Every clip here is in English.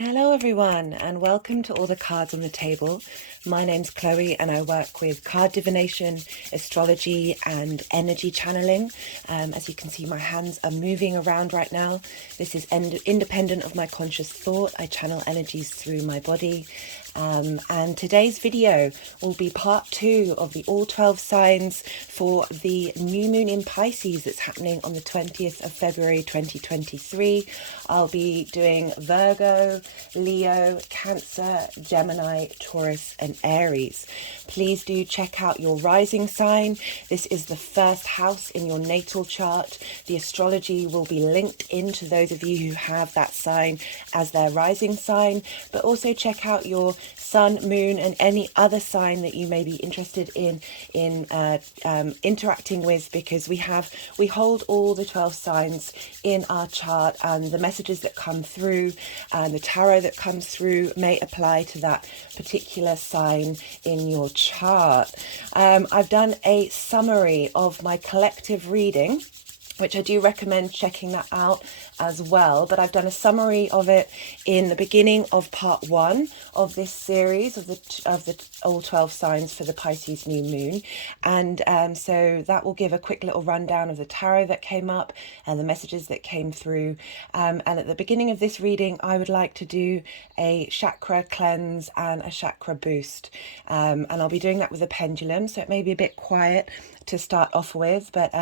Hello everyone, and welcome to All the Cards on the Table. My name's Chloe and I work with card divination, astrology and energy channeling. As you can see, my hands are moving around right now. This is independent of my conscious thought. I channel energies through my body. And today's video will be part 2 of the all 12 signs for the new moon in Pisces that's happening on the 20th of February 2023. I'll be doing Virgo, Leo, Cancer, Gemini, Taurus and Aries. Please do check out your rising sign. This is the first house in your natal chart. The astrology will be linked into those of you who have that sign as their rising sign, but also check out your sun, moon and any other sign that you may be interested in interacting with, because we hold all the 12 signs in our chart, and the messages that come through and the tarot that comes through may apply to that particular sign in your chart. I've done a summary of my collective reading, which I do recommend checking that out as well. But I've done a summary of it in the beginning of part 1 of this series of the all 12 signs for the Pisces new moon. And so that will give a quick little rundown of the tarot that came up and the messages that came through. And at the beginning of this reading, I would like to do a chakra cleanse and a chakra boost. And I'll be doing that with a pendulum, so it may be a bit quiet to start off with, but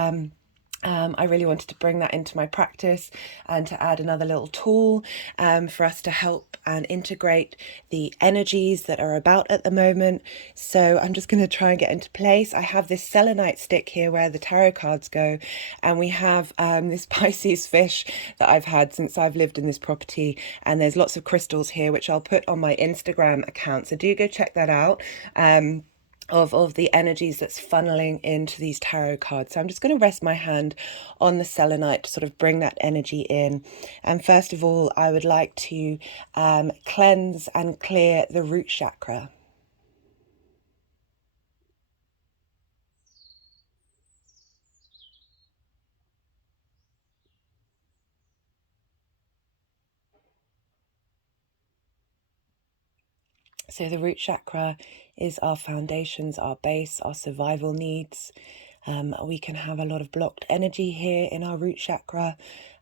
I really wanted to bring that into my practice and to add another little tool for us to help and integrate the energies that are about at the moment. So I'm just going to try and get into place. I have this selenite stick here where the tarot cards go, and we have this Pisces fish that I've had since I've lived in this property, and there's lots of crystals here which I'll put on my Instagram account, so do go check that out. Of the energies that's funneling into these tarot cards. So I'm just going to rest my hand on the selenite to sort of bring that energy in. And first of all, I would like to cleanse and clear the root chakra. So the root chakra is our foundations, our base, our survival needs. We can have a lot of blocked energy here in our root chakra.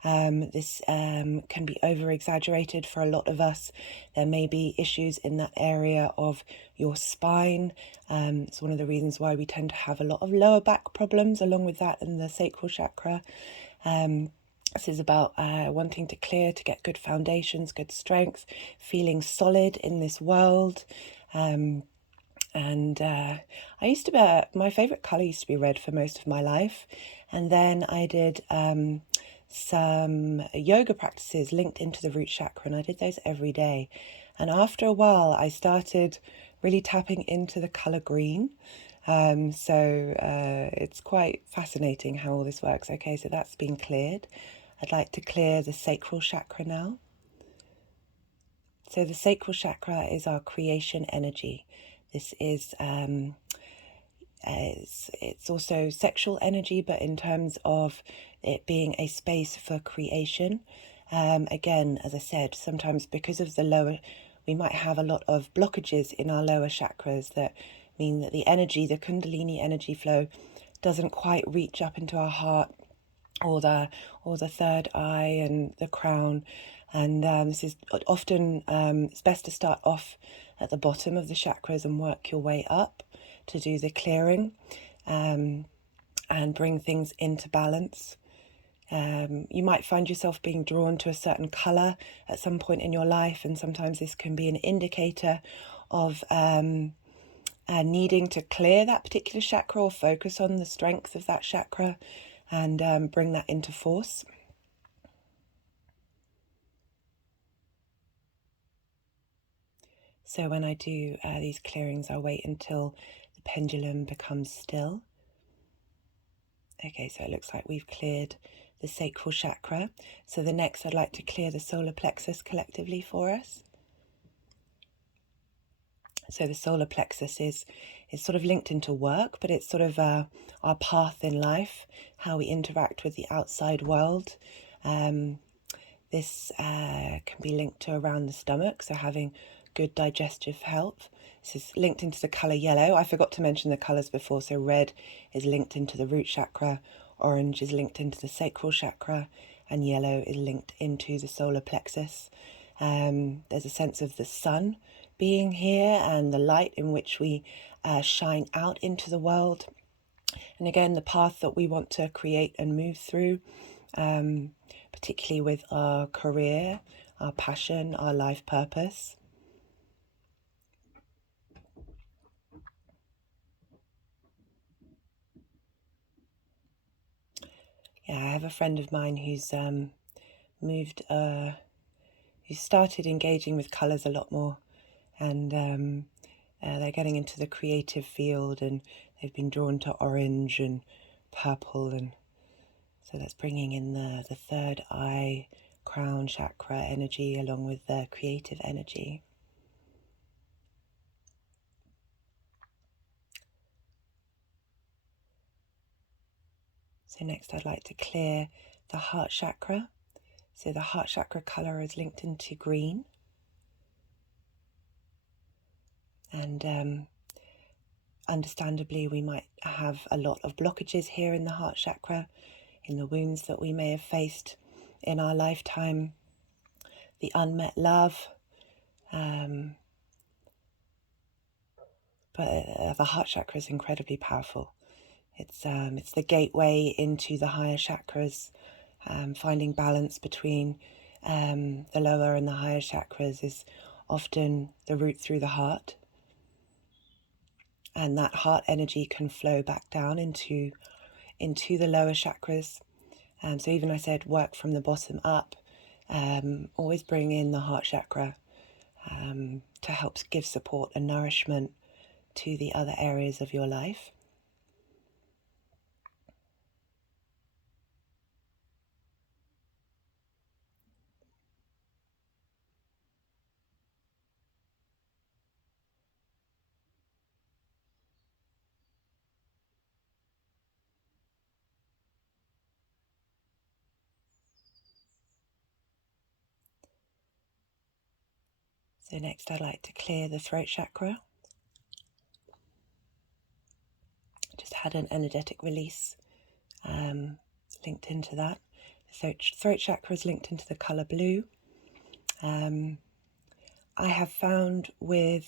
This can be over exaggerated for a lot of us. There may be issues in that area of your spine. It's one of the reasons why we tend to have a lot of lower back problems along with that in the sacral chakra. This is about wanting to clear, to get good foundations, good strength, feeling solid in this world. And I used to be, my favourite colour used to be red for most of my life. And then I did some yoga practices linked into the root chakra, and I did those every day. And after a while, I started really tapping into the colour green. So it's quite fascinating how all this works. Okay, so that's been cleared. I'd like to clear the sacral chakra now. So the sacral chakra is our creation energy. This is, it's also sexual energy, but in terms of it being a space for creation. Again, as I said, sometimes because of the lower, we might have a lot of blockages in our lower chakras that mean that the energy, the Kundalini energy flow, doesn't quite reach up into our heart or the third eye and the crown. And this is often, it's best to start off at the bottom of the chakras and work your way up to do the clearing and bring things into balance. You might find yourself being drawn to a certain colour at some point in your life, and sometimes this can be an indicator of needing to clear that particular chakra or focus on the strength of that chakra and bring that into force. So when I do these clearings, I'll wait until the pendulum becomes still. Okay, so it looks like we've cleared the sacral chakra. So the next, I'd like to clear the solar plexus collectively for us. So the solar plexus is sort of linked into work, but it's sort of our path in life, how we interact with the outside world. This can be linked to around the stomach, so having good digestive health. This is linked into the colour yellow. I forgot to mention the colours before. So red is linked into the root chakra, orange is linked into the sacral chakra, and yellow is linked into the solar plexus. There's a sense of the sun being here and the light in which we shine out into the world. And again, the path that we want to create and move through, particularly with our career, our passion, our life purpose. Yeah, I have a friend of mine who's who started engaging with colours a lot more, and they're getting into the creative field, and they've been drawn to orange and purple, and so that's bringing in the third eye, crown chakra energy along with the creative energy. So next I'd like to clear the heart chakra. So the heart chakra colour is linked into green. And understandably, we might have a lot of blockages here in the heart chakra, in the wounds that we may have faced in our lifetime, the unmet love. But the heart chakra is incredibly powerful. It's the gateway into the higher chakras. Finding balance between the lower and the higher chakras is often the route through the heart. And that heart energy can flow back down into the lower chakras. So even I said work from the bottom up, always bring in the heart chakra to help give support and nourishment to the other areas of your life. So next I'd like to clear the throat chakra. Just had an energetic release linked into that. The throat chakra is linked into the colour blue. I have found with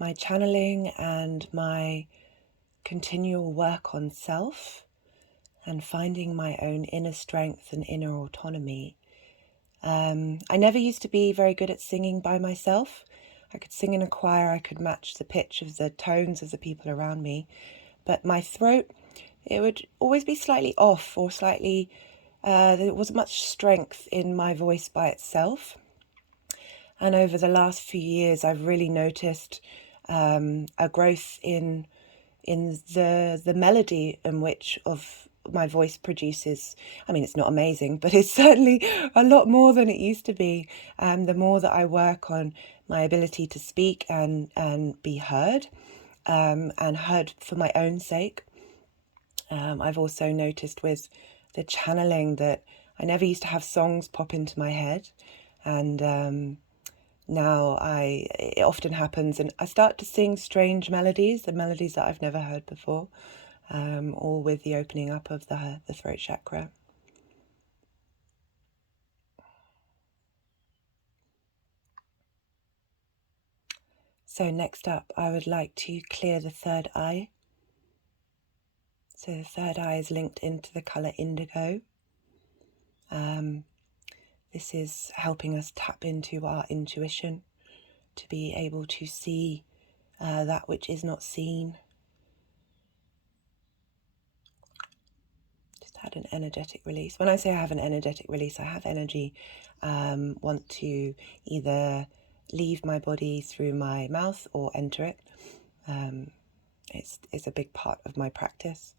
my channeling and my continual work on self and finding my own inner strength and inner autonomy. I never used to be very good at singing by myself. I could sing in a choir, I could match the pitch of the tones of the people around me, but my throat, it would always be slightly off or slightly, there wasn't much strength in my voice by itself. And over the last few years, I've really noticed a growth in the melody in which of my voice produces. I mean, it's not amazing, but it's certainly a lot more than it used to be. The more that I work on my ability to speak and be heard, and heard for my own sake. I've also noticed with the channeling that I never used to have songs pop into my head, and now it often happens, and I start to sing strange melodies, the melodies that I've never heard before, all with the opening up of the throat chakra. So next up, I would like to clear the third eye. So the third eye is linked into the colour indigo. This is helping us tap into our intuition, to be able to see that which is not seen. Just had an energetic release. When I say I have an energetic release, I have energy want to either leave my body through my mouth or enter it. It's a big part of my practice.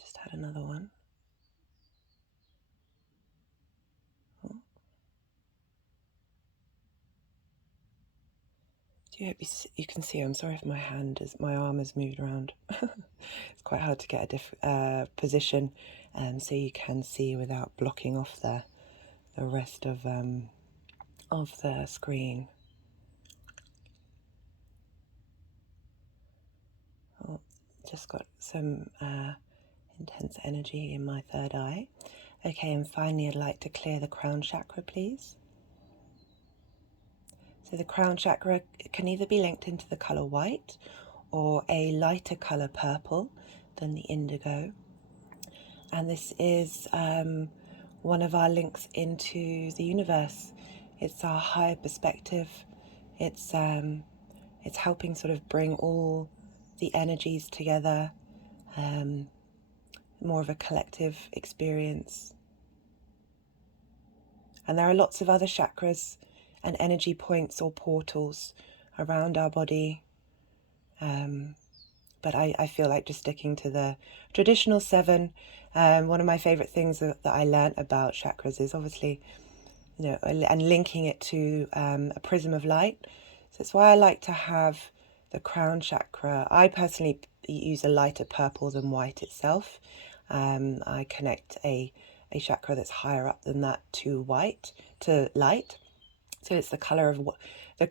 Just had another one. do you can see, I'm sorry if my arm has moved around. It's quite hard to get a position so you can see without blocking off the rest of the screen. Oh, just got some intense energy in my third eye. Okay, and finally I'd like to clear the crown chakra, please. So the crown chakra can either be linked into the colour white or a lighter colour purple than the indigo. And this is one of our links into the universe. It's our higher perspective. It's helping sort of bring all the energies together, more of a collective experience. And there are lots of other chakras and energy points or portals around our body. But I feel like just sticking to the traditional 7. One of my favourite things that I learnt about chakras is obviously, and linking it to a prism of light. So that's why I like to have the crown chakra. I personally use a lighter purple than white itself. I connect a chakra that's higher up than that to light. So it's the colour of what the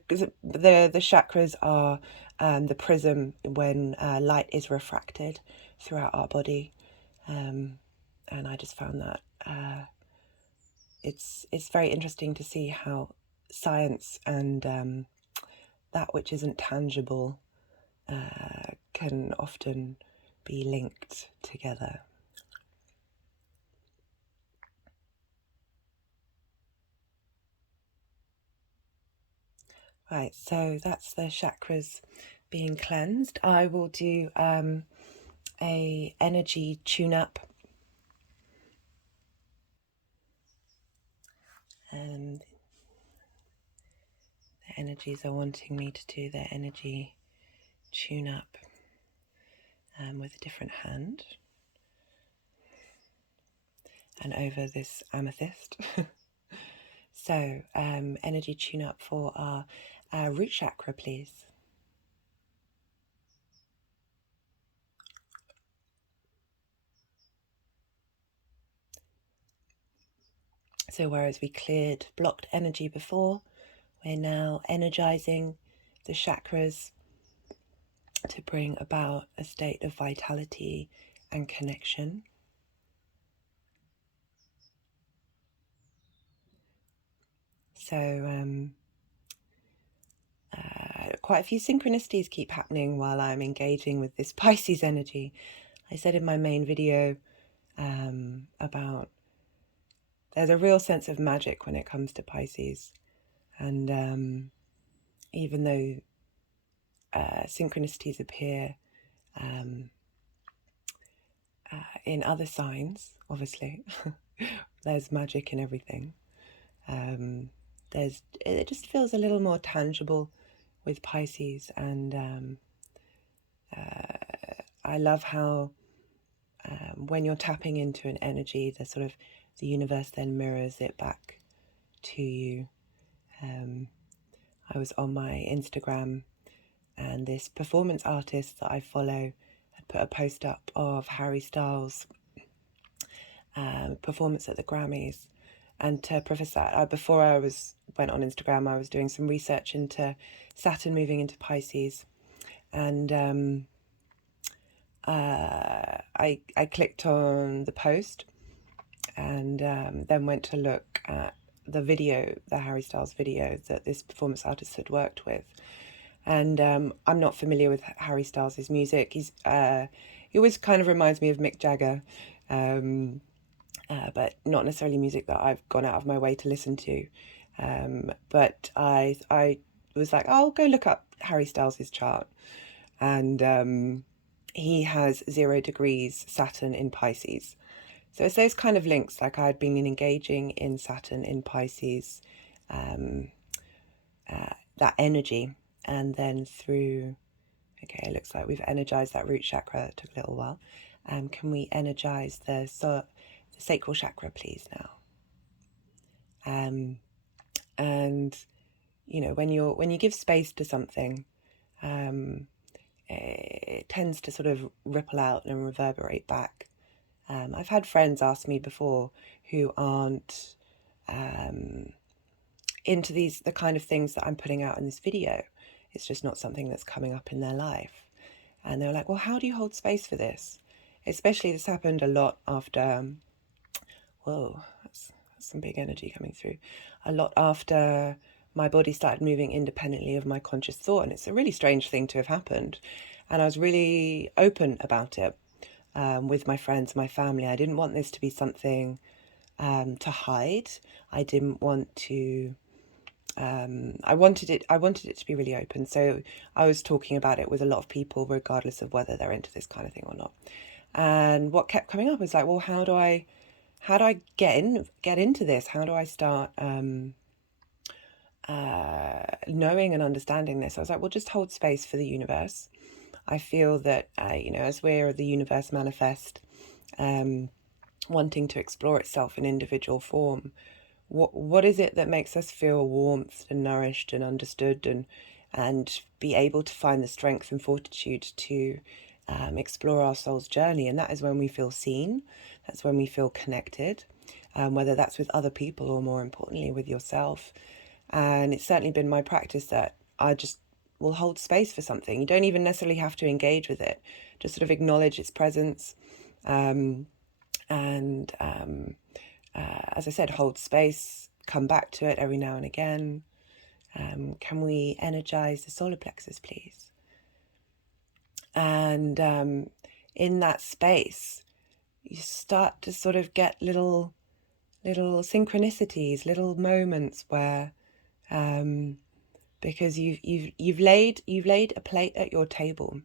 chakras are. The prism when light is refracted throughout our body, and I just found that it's very interesting to see how science and that which isn't tangible can often be linked together. Right, so that's the chakras being cleansed. I will do a energy tune-up. And the energies are wanting me to do their energy tune-up with a different hand. And over this amethyst. So, energy tune-up for our root chakra, please. So whereas we cleared blocked energy before, we're now energizing the chakras to bring about a state of vitality and connection. So quite a few synchronicities keep happening while I'm engaging with this Pisces energy. I said in my main video about there's a real sense of magic when it comes to Pisces. And even though synchronicities appear in other signs, obviously, there's magic in everything. It just feels a little more tangible with Pisces, and I love how when you're tapping into an energy, the universe then mirrors it back to you. I was on my Instagram, and this performance artist that I follow had put a post up of Harry Styles' performance at the Grammys. And to preface that, before I went on Instagram, I was doing some research into Saturn moving into Pisces, and I clicked on the post, and then went to look at the Harry Styles video that this performance artist had worked with. And I'm not familiar with Harry Styles' music. He always kind of reminds me of Mick Jagger, but not necessarily music that I've gone out of my way to listen to. But I was like, I'll go look up Harry Styles' chart. And he has 0 degrees Saturn in Pisces. So it's those kind of links, like I'd been engaging in Saturn in Pisces, that energy, and then through, okay, it looks like we've energized that root chakra. It took a little while. Can we energize the sacral chakra, please, now? And you know, when you give space to something, it tends to sort of ripple out and reverberate back. I've had friends ask me before who aren't into the kind of things that I'm putting out in this video. It's just not something that's coming up in their life. And they're like, well, how do you hold space for this? Especially this happened a lot after, whoa, that's some big energy coming through. A lot after my body started moving independently of my conscious thought. And it's a really strange thing to have happened. And I was really open about it with my friends, my family. I didn't want this to be something to hide. I didn't want to... I wanted it to be really open. So I was talking about it with a lot of people, regardless of whether they're into this kind of thing or not. And what kept coming up was like, well, how do I get into this? How do I start knowing and understanding this? I was like, well, just hold space for the universe. I feel that you know, as we're the universe manifest, wanting to explore itself in individual form, what is it that makes us feel warmth and nourished and understood, and be able to find the strength and fortitude to explore our soul's journey? And that is when we feel seen. That's when we feel connected, whether that's with other people or, more importantly, with yourself. And it's certainly been my practice that I just will hold space for something. You don't even necessarily have to engage with it. Just sort of acknowledge its presence, as I said, hold space, come back to it every now and again. Can we energize the solar plexus, please? And in that space, you start to sort of get little synchronicities, little moments where, because you've laid a plate at your table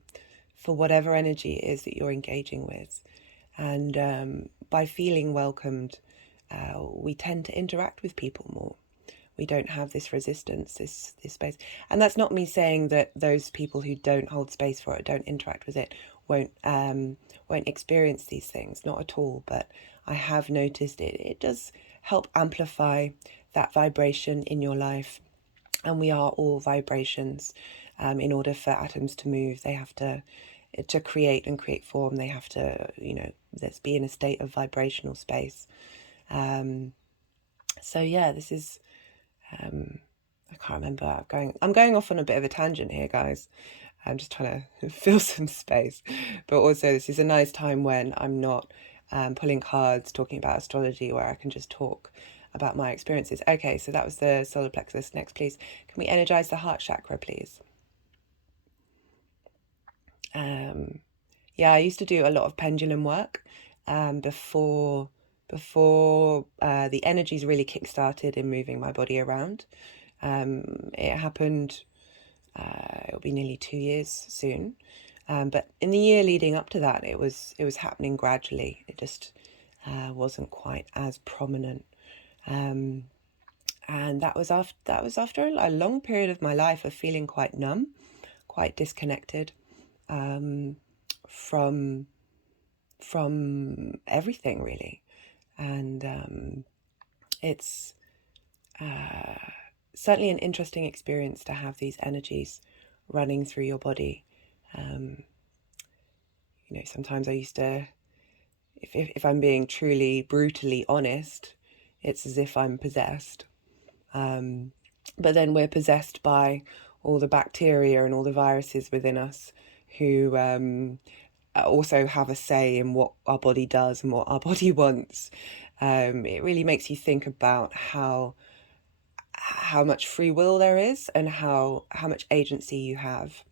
for whatever energy it is that you're engaging with, and by feeling welcomed, we tend to interact with people more. We don't have this resistance, this space. And that's not me saying that those people who don't hold space for it, don't interact with it, won't experience these things, not at all. But I have noticed it does help amplify that vibration in your life. And we are all vibrations. In order for atoms to move, they have to create and create form, they have to, you know, let's be in a state of vibrational space. So yeah, this is, I can't remember, I'm going off on a bit of a tangent here, guys. I'm just trying to fill some space. But also, this is a nice time when I'm not pulling cards, talking about astrology, where I can just talk about my experiences. Okay, so that was the solar plexus. Next, please. Can we energize the heart chakra, please? Yeah, I used to do a lot of pendulum work before the energies really kick-started in moving my body around. It happened, it'll be nearly 2 years soon. But in the year leading up to that, it was happening gradually. It just wasn't quite as prominent. And that was after a long period of my life of feeling quite numb, quite disconnected from everything, really. And it's certainly an interesting experience to have these energies running through your body. You know, sometimes I used to, if I'm being truly brutally honest, it's as if I'm possessed. But then we're possessed by all the bacteria and all the viruses within us who also have a say in what our body does and what our body wants. It really makes you think about how much free will there is, and how much agency you have,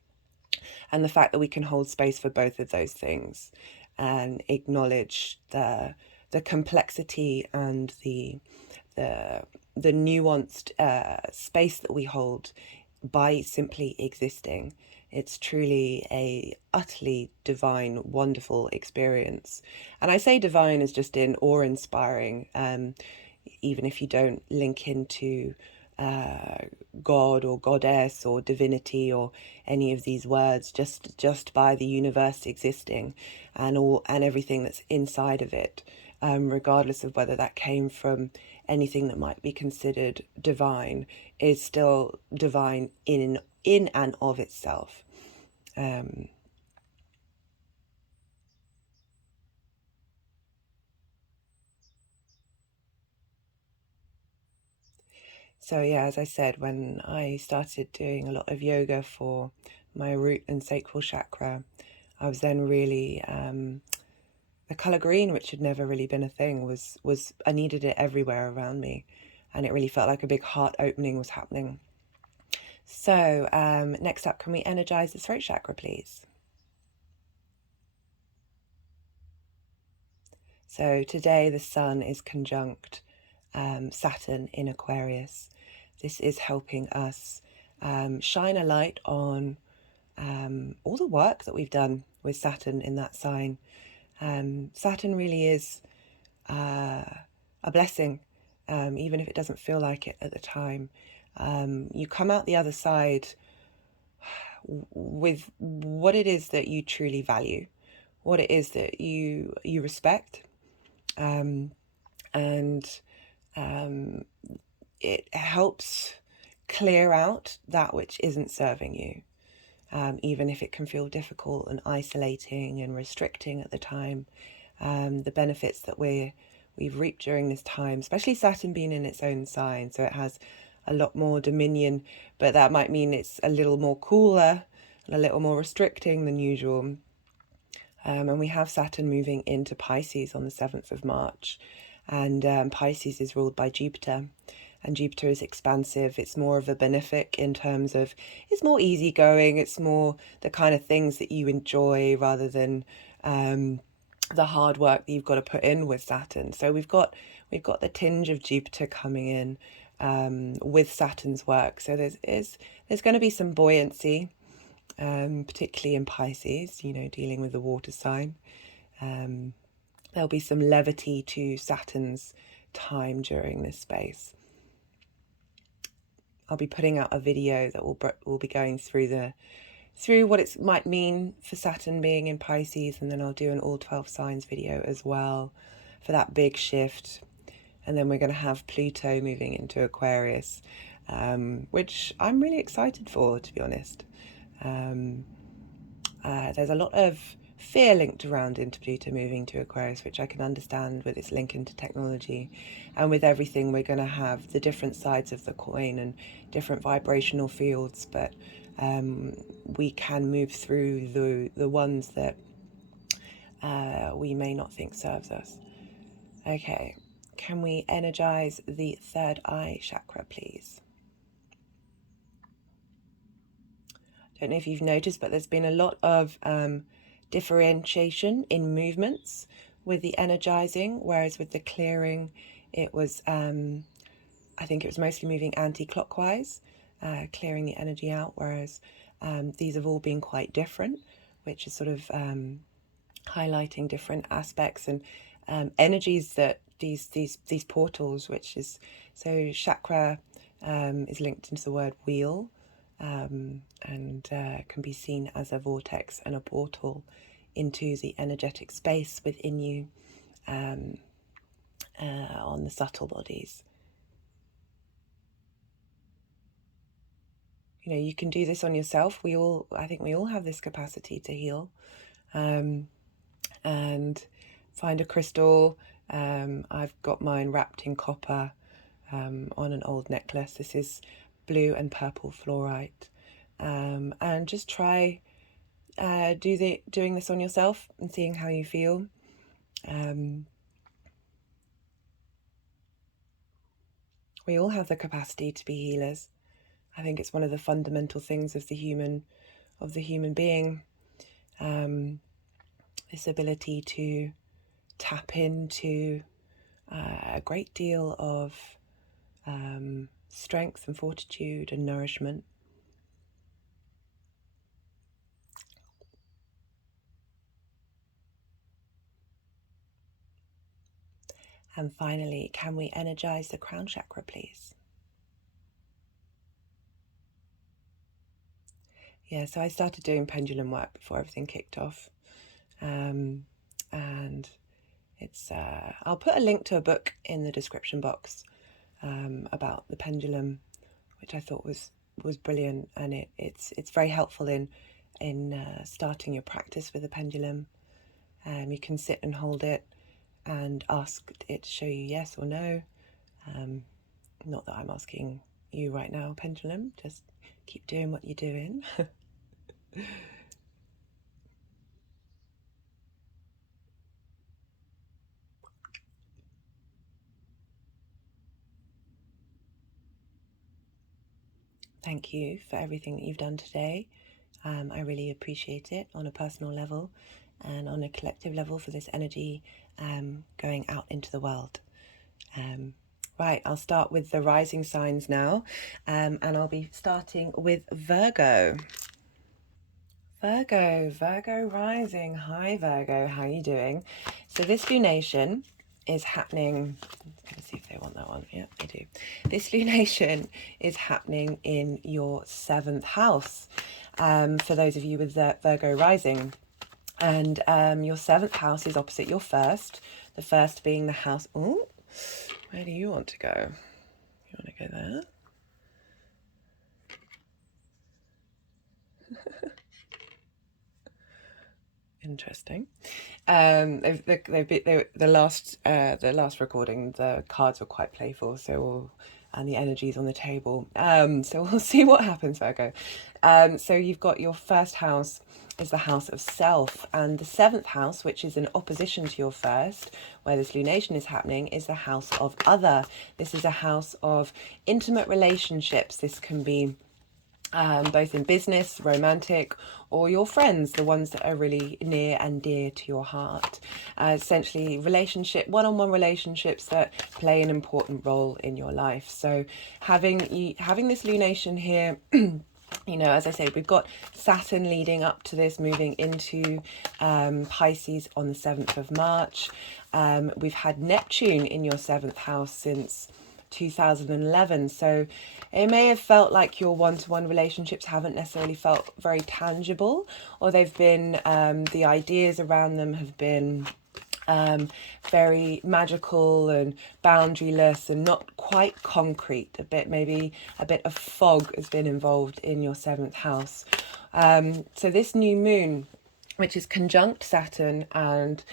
and the fact that we can hold space for both of those things, and acknowledge the complexity and the nuanced space that we hold by simply existing. It's truly a utterly divine, wonderful experience. And I say divine as just in awe-inspiring, even if you don't link into God or goddess or divinity or any of these words, just by the universe existing and everything that's inside of it. regardless of whether that came from anything that might be considered divine, is still divine in and of itself. So yeah, as I said, when I started doing a lot of yoga for my root and sacral chakra, I was then really the color green, which had never really been a thing, was I needed it everywhere around me, and it really felt like a big heart opening was happening. So next up, can we energize the throat chakra, please? So today the sun is conjunct Saturn in Aquarius. This is helping us shine a light on all the work that we've done with Saturn in that sign. Saturn really is a blessing, even if it doesn't feel like it at the time. You come out the other side with what it is that you truly value, what it is that you respect, and it helps clear out that which isn't serving you, even if it can feel difficult and isolating and restricting at the time. The benefits that we've reaped during this time, especially Saturn being in its own sign, so it has a lot more dominion, but that might mean it's a little more cooler and a little more restricting than usual. And we have Saturn moving into Pisces on the 7th of March. And Pisces is ruled by Jupiter. And Jupiter is expansive. It's more of a benefic in terms of it's more easygoing. It's more the kind of things that you enjoy rather than the hard work that you've got to put in with Saturn. So we've got the tinge of Jupiter coming in with Saturn's work. So there's going to be some buoyancy. Particularly in Pisces, dealing with the water sign. There'll be some levity to Saturn's time during this space. I'll be putting out a video that will be going through what it might mean for Saturn being in Pisces, and then I'll do an all 12 signs video as well for that big shift. And then we're going to have Pluto moving into Aquarius, which I'm really excited for, to be honest. There's a lot of fear linked around into Pluto moving to Aquarius, which I can understand with its link into technology. And with everything, we're going to have the different sides of the coin and different vibrational fields, but we can move through the ones that we may not think serves us. Okay, can we energize the third eye chakra, please? Don't know if you've noticed, but there's been a lot of differentiation in movements with the energizing, whereas with the clearing, it was, I think it was mostly moving anti-clockwise, clearing the energy out, whereas these have all been quite different, which is sort of highlighting different aspects and energies that these portals, which is, so chakra is linked into the word wheel, and can be seen as a vortex and a portal into the energetic space within you on the subtle bodies. You can do this on yourself. I think we all have this capacity to heal, and find a crystal. I've got mine wrapped in copper on an old necklace. This is blue and purple fluorite, and just try doing this on yourself and seeing how you feel. We all have the capacity to be healers. I think it's one of the fundamental things of the human being, this ability to tap into a great deal of strength and fortitude and nourishment. And finally, can we energize the crown chakra, please? Yeah, so I started doing pendulum work before everything kicked off. And It's I'll put a link to a book in the description box about the pendulum, which I thought was brilliant, and it's very helpful in starting your practice with the pendulum. You can sit and hold it and ask it to show you yes or no. Not that I'm asking you right now, pendulum, just keep doing what you're doing. Thank you for everything that you've done today. I really appreciate it on a personal level and on a collective level for this energy going out into the world. Right, I'll start with the rising signs now, and I'll be starting with Virgo. Virgo rising. Hi Virgo, how are you doing? So this lunation is happening, let's see if they want that one. Yeah, they do. This lunation is happening in your 7th house, for those of you with the Virgo rising. And your 7th house is opposite your first, the first being the house. Ooh, where do you want to go? You want to go there? Interesting. The last recording, the cards were quite playful, and the energy's on the table. So we'll see what happens, Virgo. So you've got your first house is the house of self, and the 7th house, which is in opposition to your first, where this lunation is happening, is the house of other. This is a house of intimate relationships. This can be both in business, romantic, or your friends, the ones that are really near and dear to your heart. Essentially, one-on-one relationships that play an important role in your life. So having this lunation here, as I said, we've got Saturn leading up to this, moving into Pisces on the 7th of March. We've had Neptune in your 7th house since 2011, so it may have felt like your one-to-one relationships haven't necessarily felt very tangible, or they've been the ideas around them have been very magical and boundaryless and not quite concrete. Maybe a bit of fog has been involved in your 7th house. So this new moon, which is conjunct Saturn and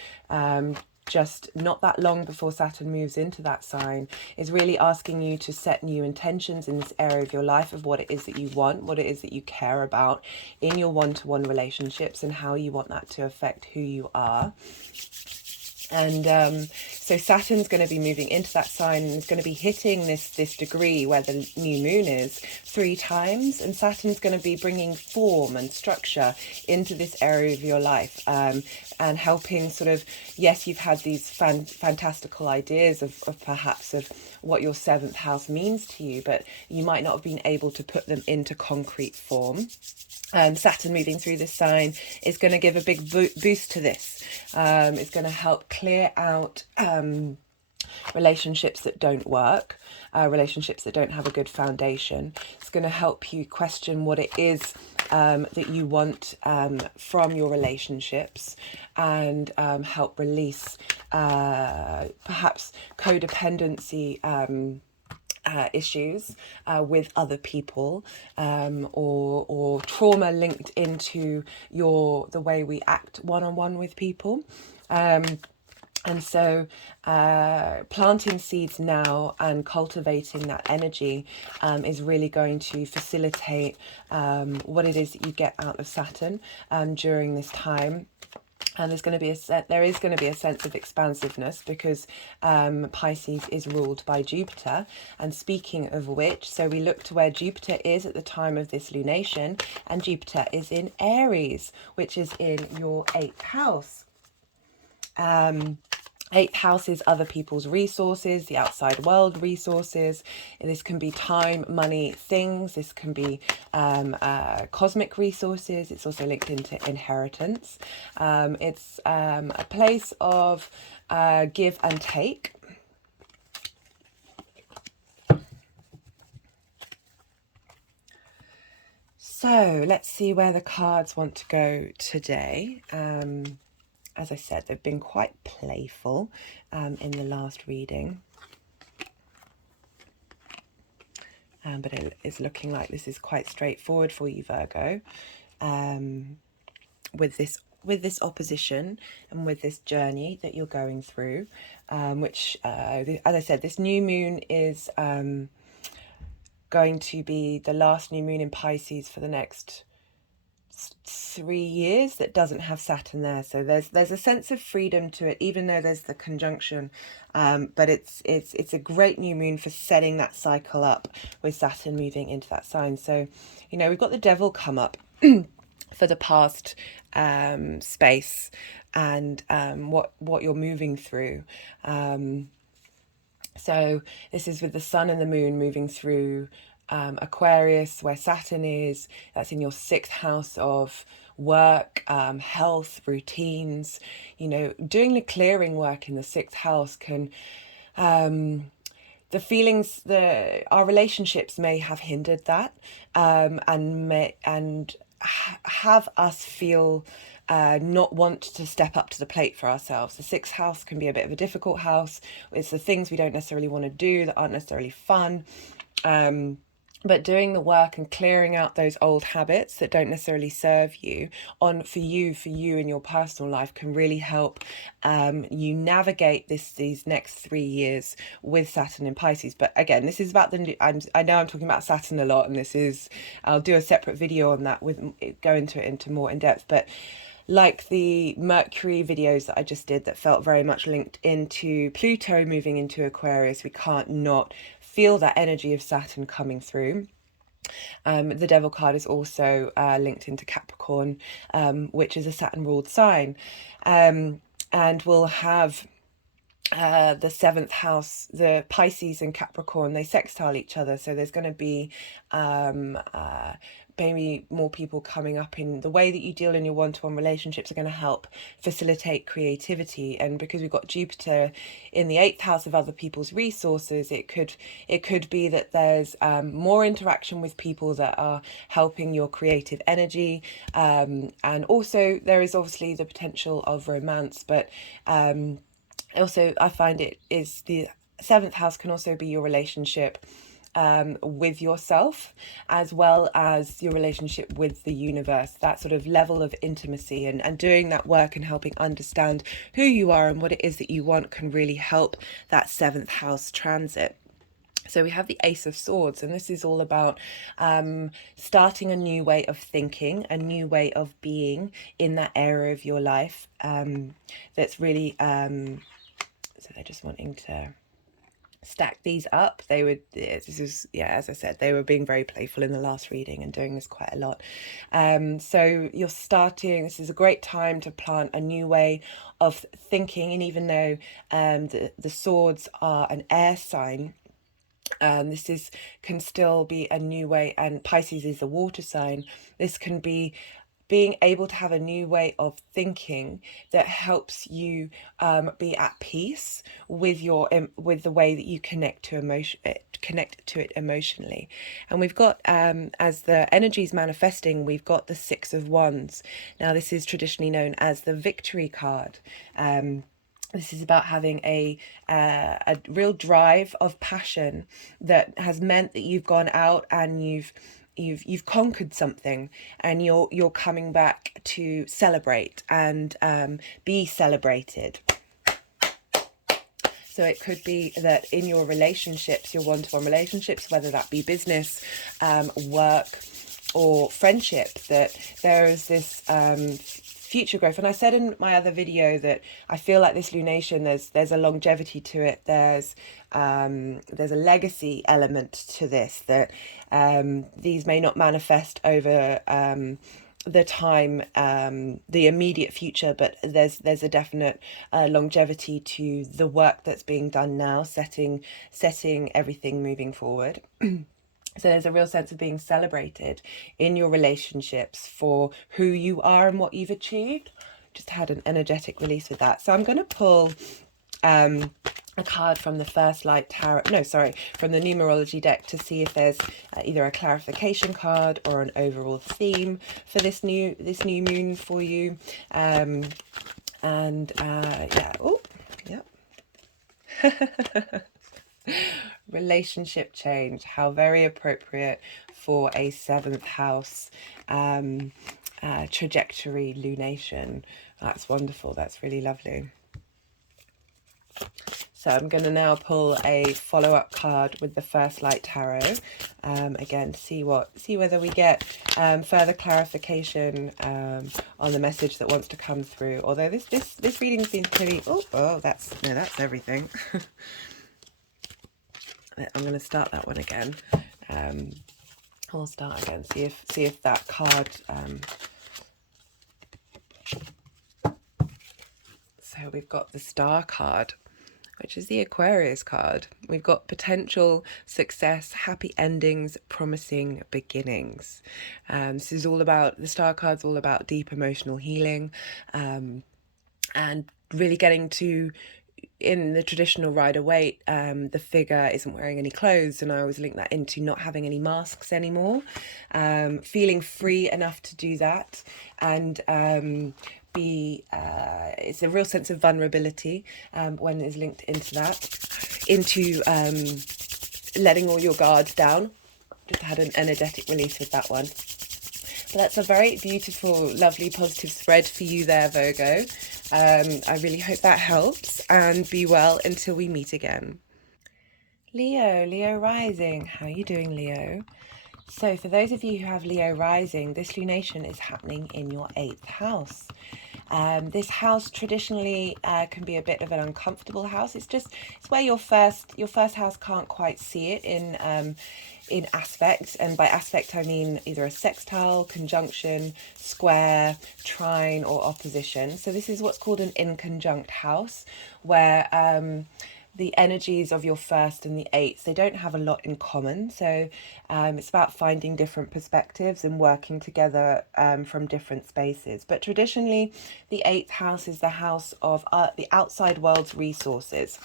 just not that long before Saturn moves into that sign, is really asking you to set new intentions in this area of your life of what it is that you want, what it is that you care about in your one-to-one relationships, and how you want that to affect who you are. And so Saturn's going to be moving into that sign, and it's going to be hitting this degree where the new moon is 3 times, and Saturn's going to be bringing form and structure into this area of your life, and helping sort of, yes, you've had these fantastical ideas of perhaps of what your 7th house means to you, but you might not have been able to put them into concrete form. Saturn moving through this sign is going to give a big boost to this. It's going to help clear out relationships that don't work, relationships that don't have a good foundation. It's going to help you question what it is that you want from your relationships, and help release perhaps codependency issues with other people, or trauma linked into the way we act one-on-one with people. And so planting seeds now and cultivating that energy is really going to facilitate what it is that you get out of Saturn during this time. And there is going to be a sense of expansiveness, because Pisces is ruled by Jupiter. And speaking of which, so we look to where Jupiter is at the time of this lunation, and Jupiter is in Aries, which is in your 8th house. 8th house is other people's resources, the outside world resources. This can be time, money, things. This can be cosmic resources. It's also linked into inheritance. It's a place of give and take. So let's see where the cards want to go today. as I said, they've been quite playful in the last reading. But it is looking like this is quite straightforward for you, Virgo, with this opposition and with this journey that you're going through, which, as I said, this new moon is going to be the last new moon in Pisces for the next 3 years that doesn't have Saturn there. So there's a sense of freedom to it, even though there's the conjunction. But it's a great new moon for setting that cycle up with Saturn moving into that sign. So, you know, we've got the Devil come up for the past space and what you're moving through. So this is with the Sun and the Moon moving through Aquarius, where Saturn is. That's in your 6th house of work, health, routines. You know, doing the clearing work in the 6th house can, the feelings, our relationships may have hindered that, and have us feel not want to step up to the plate for ourselves. The 6th house can be a bit of a difficult house. It's the things we don't necessarily want to do that aren't necessarily fun. But doing the work and clearing out those old habits that don't necessarily serve you for you in your personal life can really help you navigate these next 3 years with Saturn in Pisces. But again, this is about I know I'm talking about Saturn a lot, and I'll do a separate video on that, go into it into more in depth. But like the Mercury videos that I just did that felt very much linked into Pluto moving into Aquarius, we can't not feel that energy of Saturn coming through. The Devil card is also linked into Capricorn, which is a Saturn-ruled sign. And we'll have the 7th house, the Pisces and Capricorn, they sextile each other. So there's going to be maybe more people coming up in the way that you deal in your one-to-one relationships are going to help facilitate creativity. And because we've got Jupiter in the 8th house of other people's resources, it could be that there's more interaction with people that are helping your creative energy, and also there is obviously the potential of romance, but also I find it is the 7th house can also be your relationship with yourself, as well as your relationship with the universe, that sort of level of intimacy, and doing that work and helping understand who you are and what it is that you want can really help that 7th house transit. So we have the Ace of Swords, and this is all about starting a new way of thinking, a new way of being in that area of your life. That's really, so they're just wanting to stack these up. As I said, they were being very playful in the last reading and doing this quite a lot. So this is a great time to plant a new way of thinking. And even though the swords are an air sign, this can still be a new way, and Pisces is a water sign. This can be being able to have a new way of thinking that helps you be at peace with the way that you connect to it emotionally. And we've got, as the energy's manifesting, we've got the 6 of Wands. Now this is traditionally known as the victory card. This is about having a real drive of passion that has meant that you've gone out and you've conquered something, and you're coming back to celebrate and be celebrated. So it could be that in your relationships, your one-to-one relationships, whether that be business, work, or friendship, that there is this future growth. And I said in my other video that I feel like this lunation, there's a longevity to it. There's a legacy element to this, that these may not manifest over the time, the immediate future, but there's a definite longevity to the work that's being done now, setting everything moving forward. So there's a real sense of being celebrated in your relationships for who you are and what you've achieved. Just had an energetic release with that. So I'm going to pull a card from the First Light Tarot, from the Numerology deck, to see if there's either a clarification card or an overall theme for this new moon for you. And yeah, oh, yep. Relationship change, how very appropriate for a 7th house trajectory lunation. That's wonderful. That's really lovely. So I'm going to now pull a follow-up card with the First Light Tarot. Again, see whether we get further clarification on the message that wants to come through. Although this reading seems pretty. Oh, that's everything. I'm going to start that one again. I'll start again. See if that card. So we've got the Star card, which is the Aquarius card. We've got potential, success, happy endings, promising beginnings. This is all about, the Star card's all about deep emotional healing, and really getting to, in the traditional Rider-Waite, the figure isn't wearing any clothes, and I always link that into not having any masks anymore, feeling free enough to do that, and it's a real sense of vulnerability when it's linked into that, into letting all your guards down. Just had an energetic release with that one. But that's a very beautiful, lovely, positive spread for you there, Virgo. I really hope that helps, and be well until we meet again. Leo rising. How are you doing, Leo? So for those of you who have Leo rising, this lunation is happening in your 8th house. This house traditionally can be a bit of an uncomfortable house. It's where your first house can't quite see it in aspect, and by aspect I mean either a sextile, conjunction, square, trine, or opposition. So this is what's called an inconjunct house, where the energies of your 1st and the 8th, they don't have a lot in common. So it's about finding different perspectives and working together from different spaces. But traditionally, the 8th house is the house of the outside world's resources.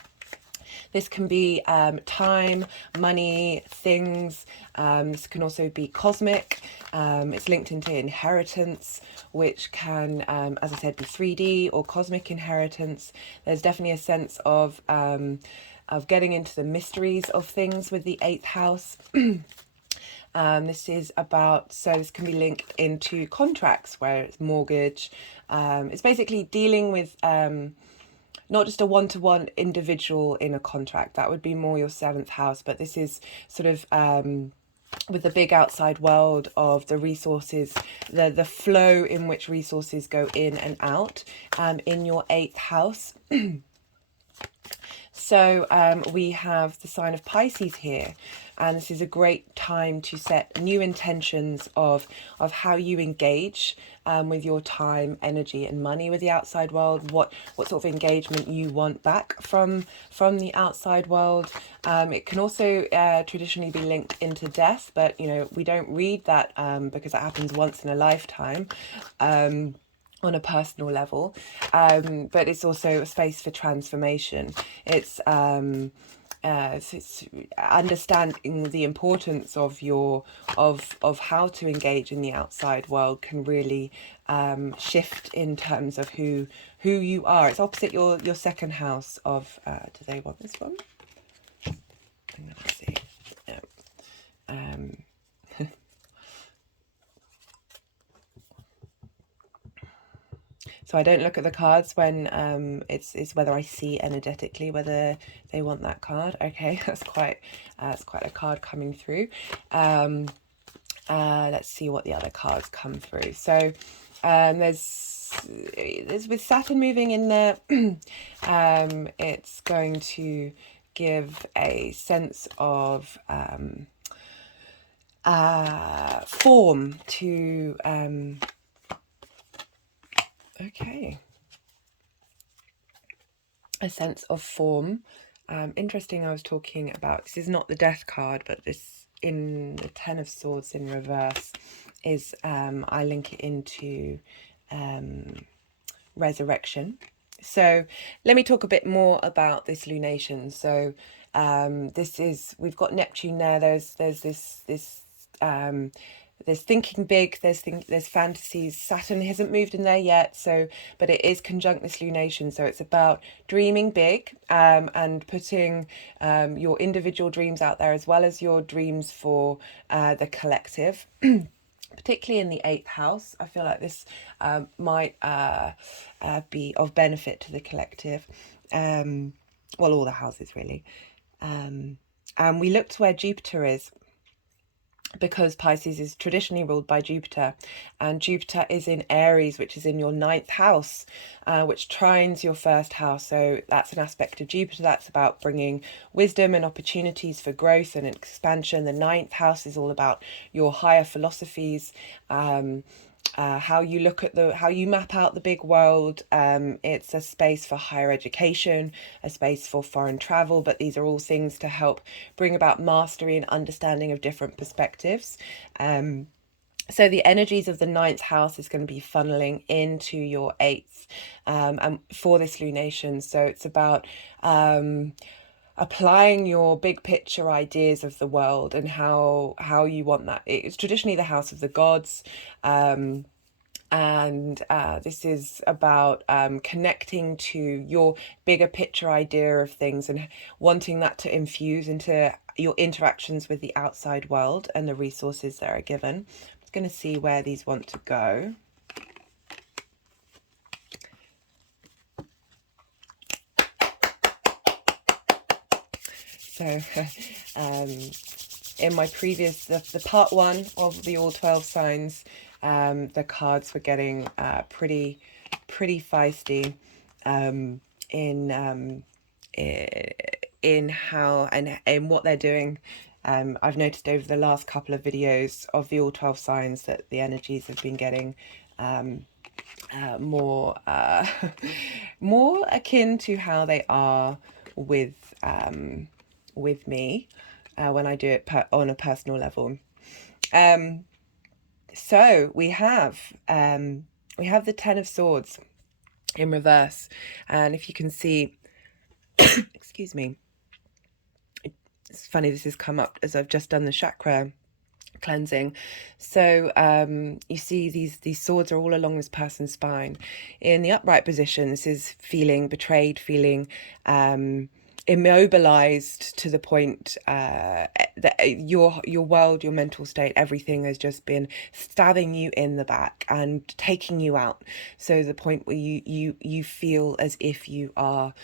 This can be time, money, things. This can also be cosmic. It's linked into inheritance, which can, as I said, be 3D or cosmic inheritance. There's definitely a sense of getting into the mysteries of things with the 8th house. This is about, so this can be linked into contracts where it's mortgage. It's basically dealing with not just a one-to-one individual in a contract. That would be more your 7th house, but this is sort of with the big outside world of the resources, the flow in which resources go in and out in your 8th house. So we have the sign of Pisces here, and this is a great time to set new intentions of how you engage with your time, energy, and money with the outside world. What sort of engagement you want back from the outside world. It can also traditionally be linked into death, but we don't read that because it happens once in a lifetime. On a personal level, but it's also a space for transformation. It's understanding the importance of how to engage in the outside world can really shift in terms of who you are. It's opposite your 2nd house of. Do they want this one? Let's see. Yeah. So I don't look at the cards when it's whether I see energetically whether they want that card. Okay, that's quite a card coming through. Let's see what the other cards come through. So there's with Saturn moving in there, it's going to give a sense of form to okay, a sense of form. Interesting, I was talking about, this is not the Death card, but this in the 10 of Swords in reverse is, I link it into resurrection. So let me talk a bit more about this lunation. So we've got Neptune there. There's this there's thinking big, there's fantasies. Saturn hasn't moved in there yet, so, but it is conjunct this lunation, so it's about dreaming big, and putting your individual dreams out there as well as your dreams for the collective. Particularly in the 8th house, I feel like this might be of benefit to the collective. Well, all the houses really. And we look to where Jupiter is, because Pisces is traditionally ruled by Jupiter, and Jupiter is in Aries, which is in your 9th house, which trines your 1st house. So that's an aspect of Jupiter that's about bringing wisdom and opportunities for growth and expansion. The 9th house is all about your higher philosophies, how you look at how you map out the big world. It's a space for higher education, a space for foreign travel, but these are all things to help bring about mastery and understanding of different perspectives. So the energies of the 9th house is going to be funneling into your 8th, and for this lunation. So it's about applying your big picture ideas of the world and how you want that. It's traditionally the house of the gods, and this is about connecting to your bigger picture idea of things and wanting that to infuse into your interactions with the outside world and the resources that are given. I'm just going to see where these want to go. So in my previous, the part 1 of the all 12 signs, the cards were getting pretty feisty in how and what they're doing. I've noticed over the last couple of videos of the all 12 signs that the energies have been getting more more akin to how they are with me when I do it on a personal level. So we have the 10 of Swords in reverse, and if you can see, excuse me, it's funny, this has come up as I've just done the chakra cleansing. So you see these swords are all along this person's spine. In the upright position, this is feeling betrayed, feeling immobilized to the point that your world, your mental state, everything has just been stabbing you in the back and taking you out. So the point where you feel as if you are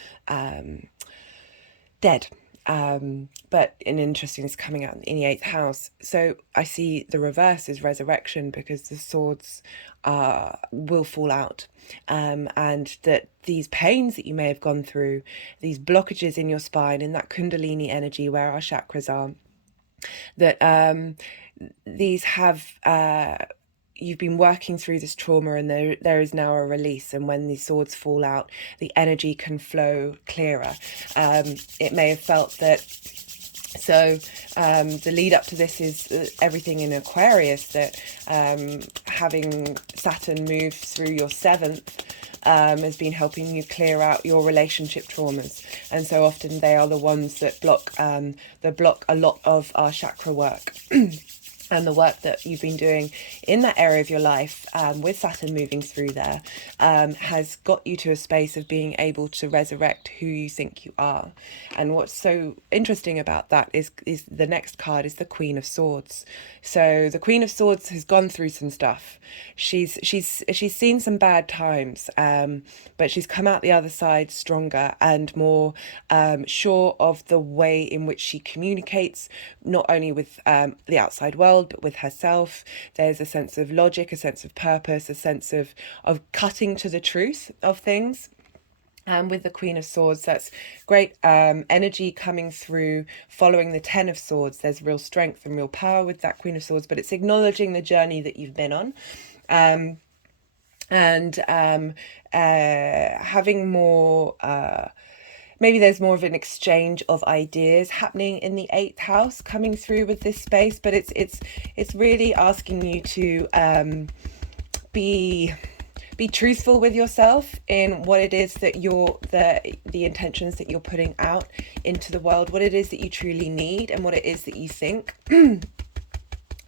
dead. But an interesting is coming out in the 8th house. So I see the reverse is resurrection, because the swords will fall out, and that these pains that you may have gone through, these blockages in your spine, in that kundalini energy where our chakras are, that these have you've been working through this trauma, and there is now a release, and when these swords fall out, the energy can flow clearer. It may have felt that, so the lead up to this is everything in Aquarius, that having Saturn move through your 7th has been helping you clear out your relationship traumas, and so often they are the ones that block a lot of our chakra work. And the work that you've been doing in that area of your life, with Saturn moving through there, has got you to a space of being able to resurrect who you think you are. And what's so interesting about that is the next card is the Queen of Swords. So the Queen of Swords has gone through some stuff. She's seen some bad times, but she's come out the other side stronger and more sure of the way in which she communicates, not only with the outside world, but with herself. There's a sense of logic, a sense of purpose, a sense of cutting to the truth of things. And with the Queen of Swords, that's great energy coming through, following the 10 of Swords. There's real strength and real power with that Queen of Swords, but it's acknowledging the journey that you've been on. Having more maybe there's more of an exchange of ideas happening in the 8th house coming through with this space, but it's really asking you to be truthful with yourself in what it is that the intentions that you're putting out into the world, what it is that you truly need, and what it is that you think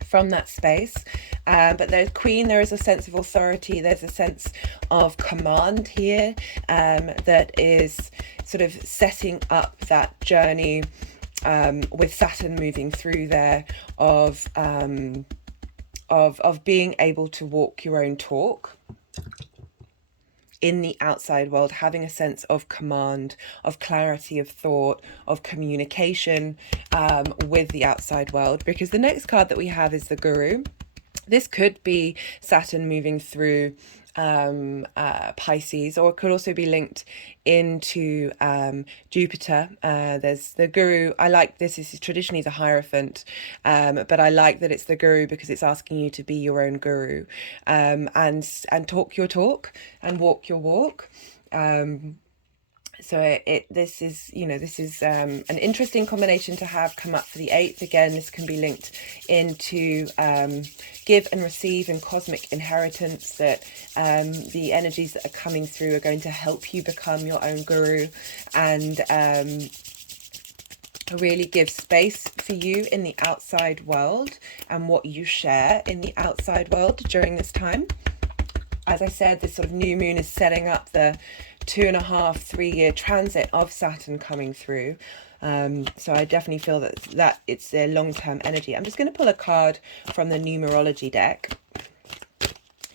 from that space. But the Queen, there is a sense of authority, there's a sense of command here, that is sort of setting up that journey, with Saturn moving through there, of being able to walk your own talk in the outside world, having a sense of command, of clarity of thought, of communication, with the outside world. Because the next card that we have is the Guru. This could be Saturn moving through Pisces, or it could also be linked into Jupiter. There's the Guru. I like this is traditionally the Hierophant, but I like that it's the Guru because it's asking you to be your own guru, and talk your talk and walk your walk. So this is an interesting combination to have come up for the 8th. Again, this can be linked into give and receive and cosmic inheritance, that the energies that are coming through are going to help you become your own guru, and really give space for you in the outside world and what you share in the outside world during this time. As I said, this sort of new moon is setting up the 2.5-3 year transit of Saturn coming through. So I definitely feel that it's a long-term energy. I'm just going to pull a card from the Numerology deck.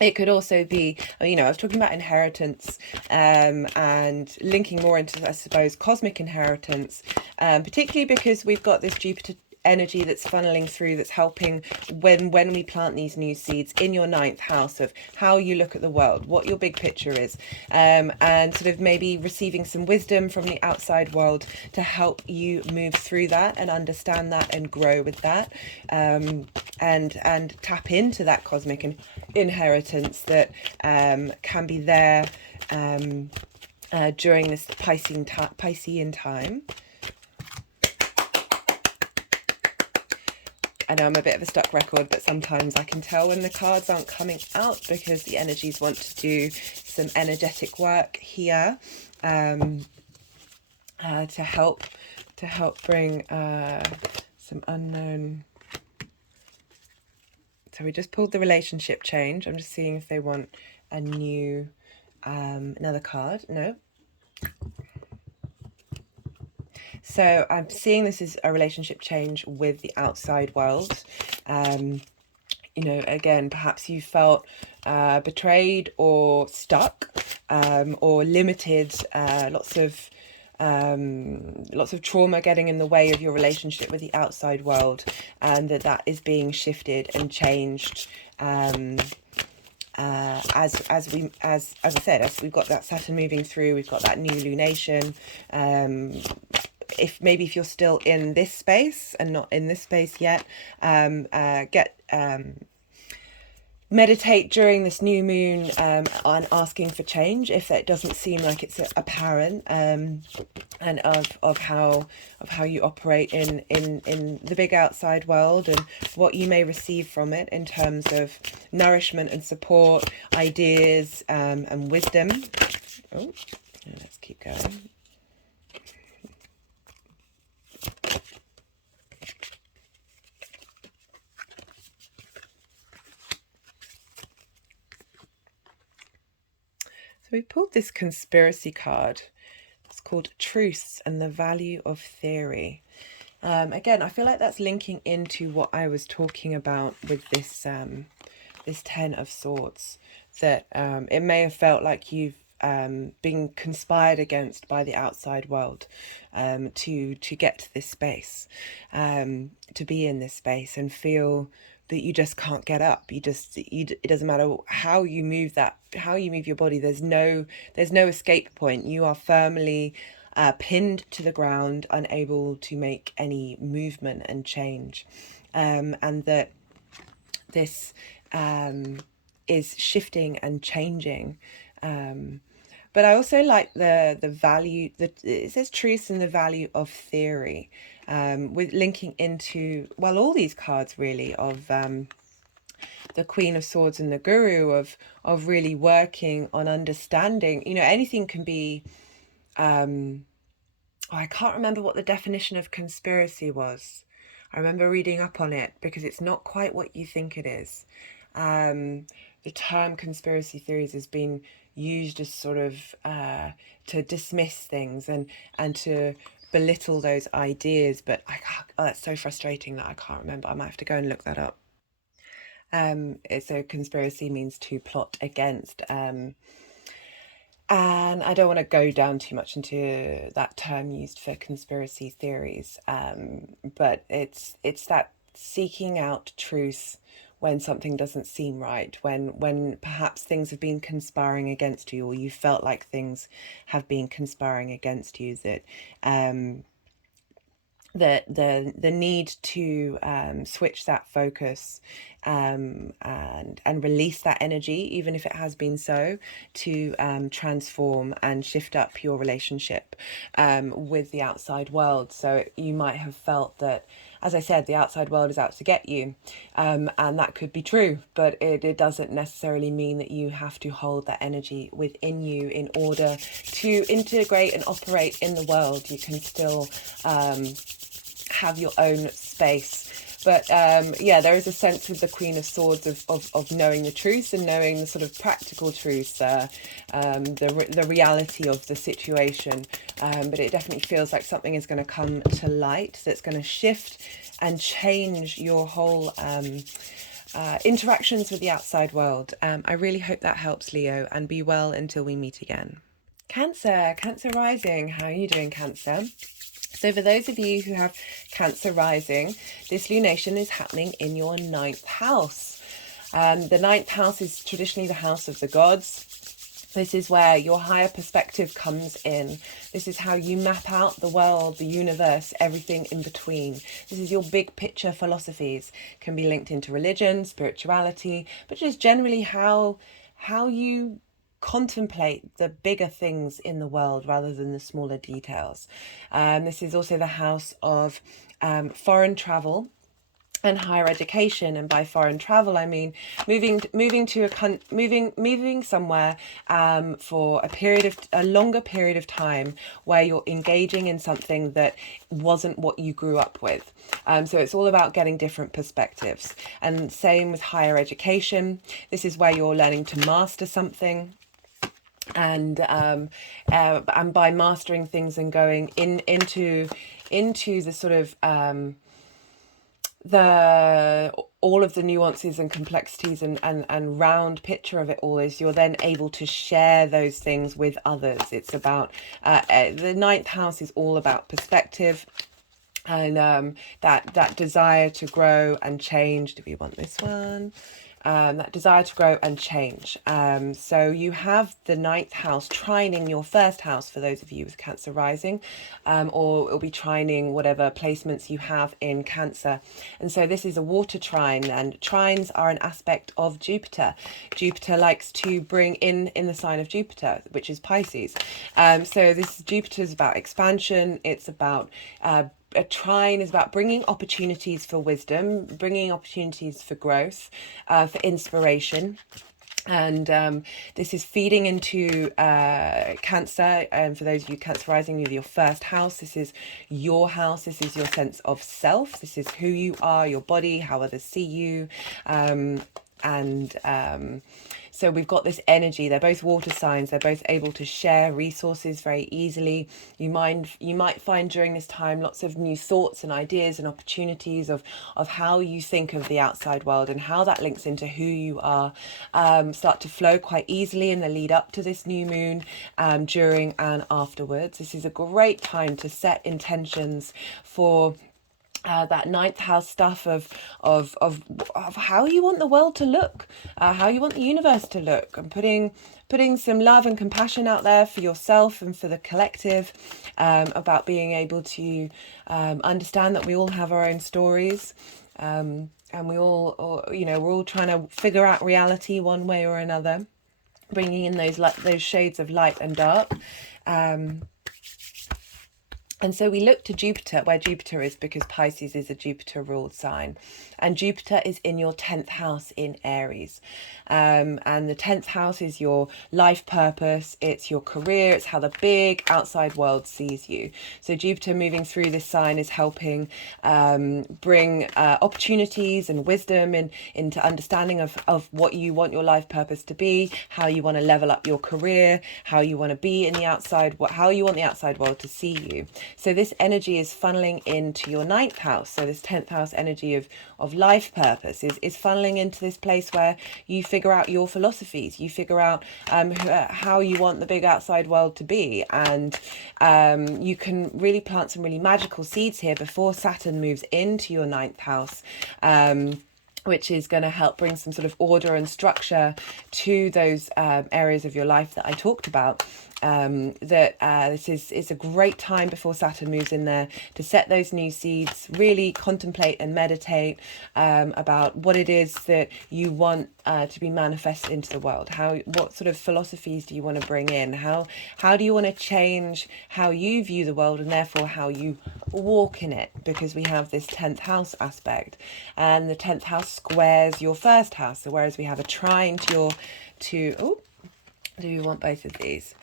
It could also be, I was talking about inheritance, and linking more into, I suppose, cosmic inheritance, particularly because we've got this Jupiter energy that's funneling through, that's helping when we plant these new seeds in your 9th house, of how you look at the world, what your big picture is, and sort of maybe receiving some wisdom from the outside world to help you move through that and understand that and grow with that, and tap into that cosmic inheritance that can be there during this Piscean time. I know I'm a bit of a stuck record, but sometimes I can tell when the cards aren't coming out because the energies want to do some energetic work here, to help bring some unknown. So we just pulled the relationship change. I'm just seeing if they want a new another card. No. So I'm seeing this is a relationship change with the outside world. Again, perhaps you felt betrayed or stuck, or limited, lots of trauma getting in the way of your relationship with the outside world, and that is being shifted and changed, as I said, as we've got that Saturn moving through, we've got that new lunation. If you're still in this space and not in this space yet, meditate during this new moon on asking for change if it doesn't seem like it's apparent, and of how you operate in the big outside world, and what you may receive from it in terms of nourishment and support, ideas, and wisdom. Oh, let's keep going. So we pulled this conspiracy card. It's called Truce and the Value of Theory. Again, I feel like that's linking into what I was talking about with this this 10 of Swords, that it may have felt like you've been conspired against by the outside world, to get to this space, to be in this space and feel that you just can't get up. It doesn't matter how you move your body. There's no escape point. You are firmly pinned to the ground, unable to make any movement and change, and that this is shifting and changing. But I also like the value that it says truth and the value of theory, with linking into, well, all these cards really, of the Queen of Swords and the Guru, of really working on understanding. Anything can be, I can't remember what the definition of conspiracy was. I remember reading up on it because it's not quite what you think it is. The term conspiracy theories has been used as sort of to dismiss things and to belittle those ideas, but I can't, oh, that's so frustrating that I can't remember. I might have to go and look that up. So conspiracy means to plot against. And I don't want to go down too much into that term used for conspiracy theories, but it's that seeking out truth when something doesn't seem right, when perhaps things have been conspiring against you, or you felt like things have been conspiring against you, that the need to switch that focus and release that energy, even if it has been so, to transform and shift up your relationship with the outside world. So you might have felt that, as I said, the outside world is out to get you, and that could be true, but it doesn't necessarily mean that you have to hold that energy within you in order to integrate and operate in the world. You can still have your own space. But yeah, there is a sense with the Queen of Swords of knowing the truth and knowing the sort of practical truth, the reality of the situation. But it definitely feels like something is going to come to light that's going to shift and change your whole interactions with the outside world. I really hope that helps, Leo, and be well until we meet again. Cancer rising. How are you doing, Cancer? So for those of you who have Cancer rising, this lunation is happening in your 9th house. The 9th house is traditionally the house of the gods. This is where your higher perspective comes in. This is how you map out the world, the universe, everything in between. This is your big picture philosophies. Can be linked into religion, spirituality, but just generally how you contemplate the bigger things in the world rather than the smaller details. This is also the house of foreign travel and higher education, and by foreign travel I mean moving somewhere for a longer period of time where you're engaging in something that wasn't what you grew up with. So it's all about getting different perspectives, and same with higher education. This is where you're learning to master something. And by mastering things and going into the sort of all of the nuances and complexities and round picture of it all, is you're then able to share those things with others. It's about the 9th house is all about perspective, and that desire to grow and change. Do we want this one? That desire to grow and change. So you have the 9th house trining your 1st house for those of you with Cancer rising, or it'll be trining whatever placements you have in Cancer. And so this is a water trine, and trines are an aspect of Jupiter. Jupiter likes to bring in the sign of Jupiter, which is Pisces. So this Jupiter is about expansion. It's about a trine is about bringing opportunities for wisdom, bringing opportunities for growth, for inspiration. And this is feeding into Cancer. And for those of you Cancer rising with your 1st house, this is your house. This is your sense of self. This is who you are, your body, how others see you. So we've got this energy. They're both water signs. They're both able to share resources very easily. You might find during this time lots of new thoughts and ideas and opportunities of how you think of the outside world and how that links into who you are, start to flow quite easily in the lead up to this new moon, during and afterwards. This is a great time to set intentions for that 9th house stuff of how you want the world to look, how you want the universe to look, and putting some love and compassion out there for yourself and for the collective, about being able to understand that we all have our own stories, and we all, we're all trying to figure out reality one way or another, bringing in those shades of light and dark. And so we look to Jupiter, where Jupiter is, because Pisces is a Jupiter-ruled sign. And Jupiter is in your 10th house in Aries. And the 10th house is your life purpose, it's your career, it's how the big outside world sees you. So Jupiter moving through this sign is helping bring opportunities and wisdom into understanding of what you want your life purpose to be, how you want to level up your career, how you want to be in the outside, how you want the outside world to see you. So this energy is funneling into your 9th house. So this 10th house energy of life purpose is funneling into this place where you figure out your philosophies, you figure out how you want the big outside world to be. And you can really plant some really magical seeds here before Saturn moves into your 9th house. Which is going to help bring some sort of order and structure to those areas of your life that I talked about. This is a great time before Saturn moves in there to set those new seeds, really contemplate and meditate about what it is that you want to be manifested into the world. What sort of philosophies do you want to bring in? How do you want to change how you view the world, and therefore how you walk in it? Because we have this 10th house aspect, and the 10th house squares your first house. So whereas we have a trine to oh, do you want both of these?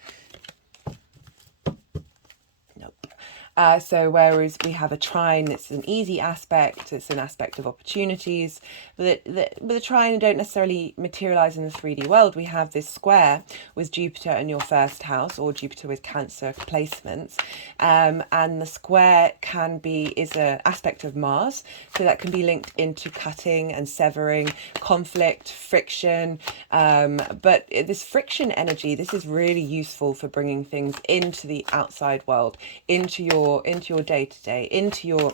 So whereas we have a trine, it's an easy aspect, it's an aspect of opportunities, but the trine don't necessarily materialize in the 3D world. We have this square with Jupiter in your first house, or Jupiter with Cancer placements, and the square is an aspect of Mars, so that can be linked into cutting and severing, conflict, friction, but this friction energy, this is really useful for bringing things into the outside world, into your day-to-day, into your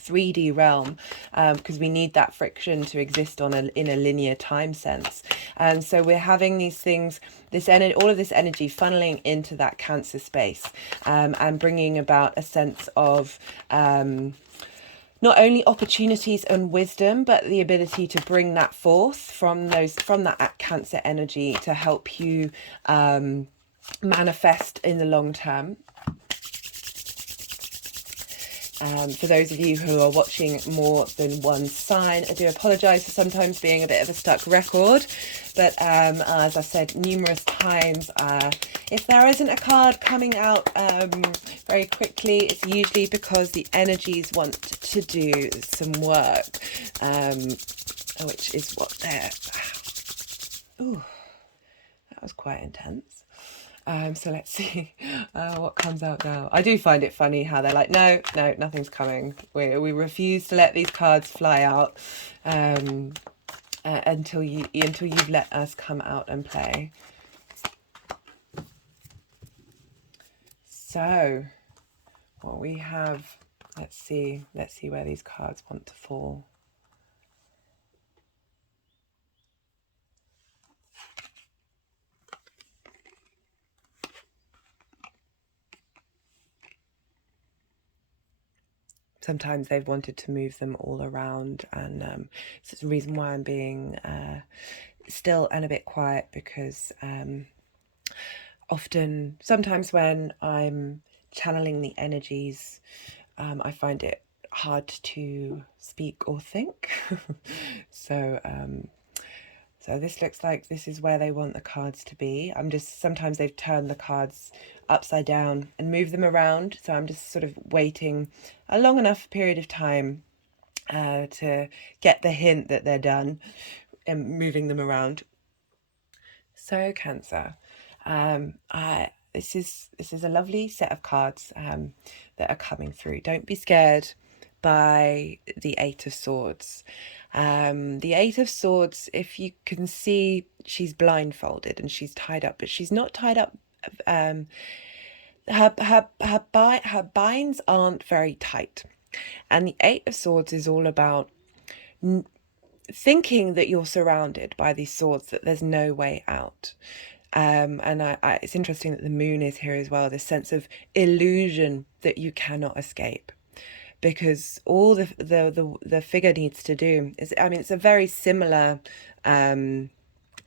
3D realm, because we need that friction to exist in a linear time sense. And so we're having these things, all of this energy funneling into that Cancer space, and bringing about a sense of not only opportunities and wisdom, but the ability to bring that forth from that Cancer energy to help you manifest in the long term. For those of you who are watching more than one sign, I do apologise for sometimes being a bit of a stuck record, but as I've said numerous times, if there isn't a card coming out very quickly, it's usually because the energies want to do some work, which is what they're... Ooh, that was quite intense. So let's see what comes out now. I do find it funny how they're like, no, nothing's coming. We refuse to let these cards fly out until you've let us come out and play. So what we have, let's see where these cards want to fall. Sometimes they've wanted to move them all around, and it's the reason why I'm being still and a bit quiet, because sometimes when I'm channeling the energies, I find it hard to speak or think. So this looks like this is where they want the cards to be. Sometimes they've turned the cards upside down and moved them around. So I'm just sort of waiting a long enough period of time to get the hint that they're done and moving them around. So Cancer, this is a lovely set of cards that are coming through. Don't be scared by the Eight of Swords. The Eight of Swords, if you can see, she's blindfolded and she's tied up, but she's not tied up. Her binds aren't very tight, and the Eight of Swords is all about thinking that you're surrounded by these swords, that there's no way out. And it's interesting that the moon is here as well, this sense of illusion that you cannot escape, because all the figure needs to do is, it's a very similar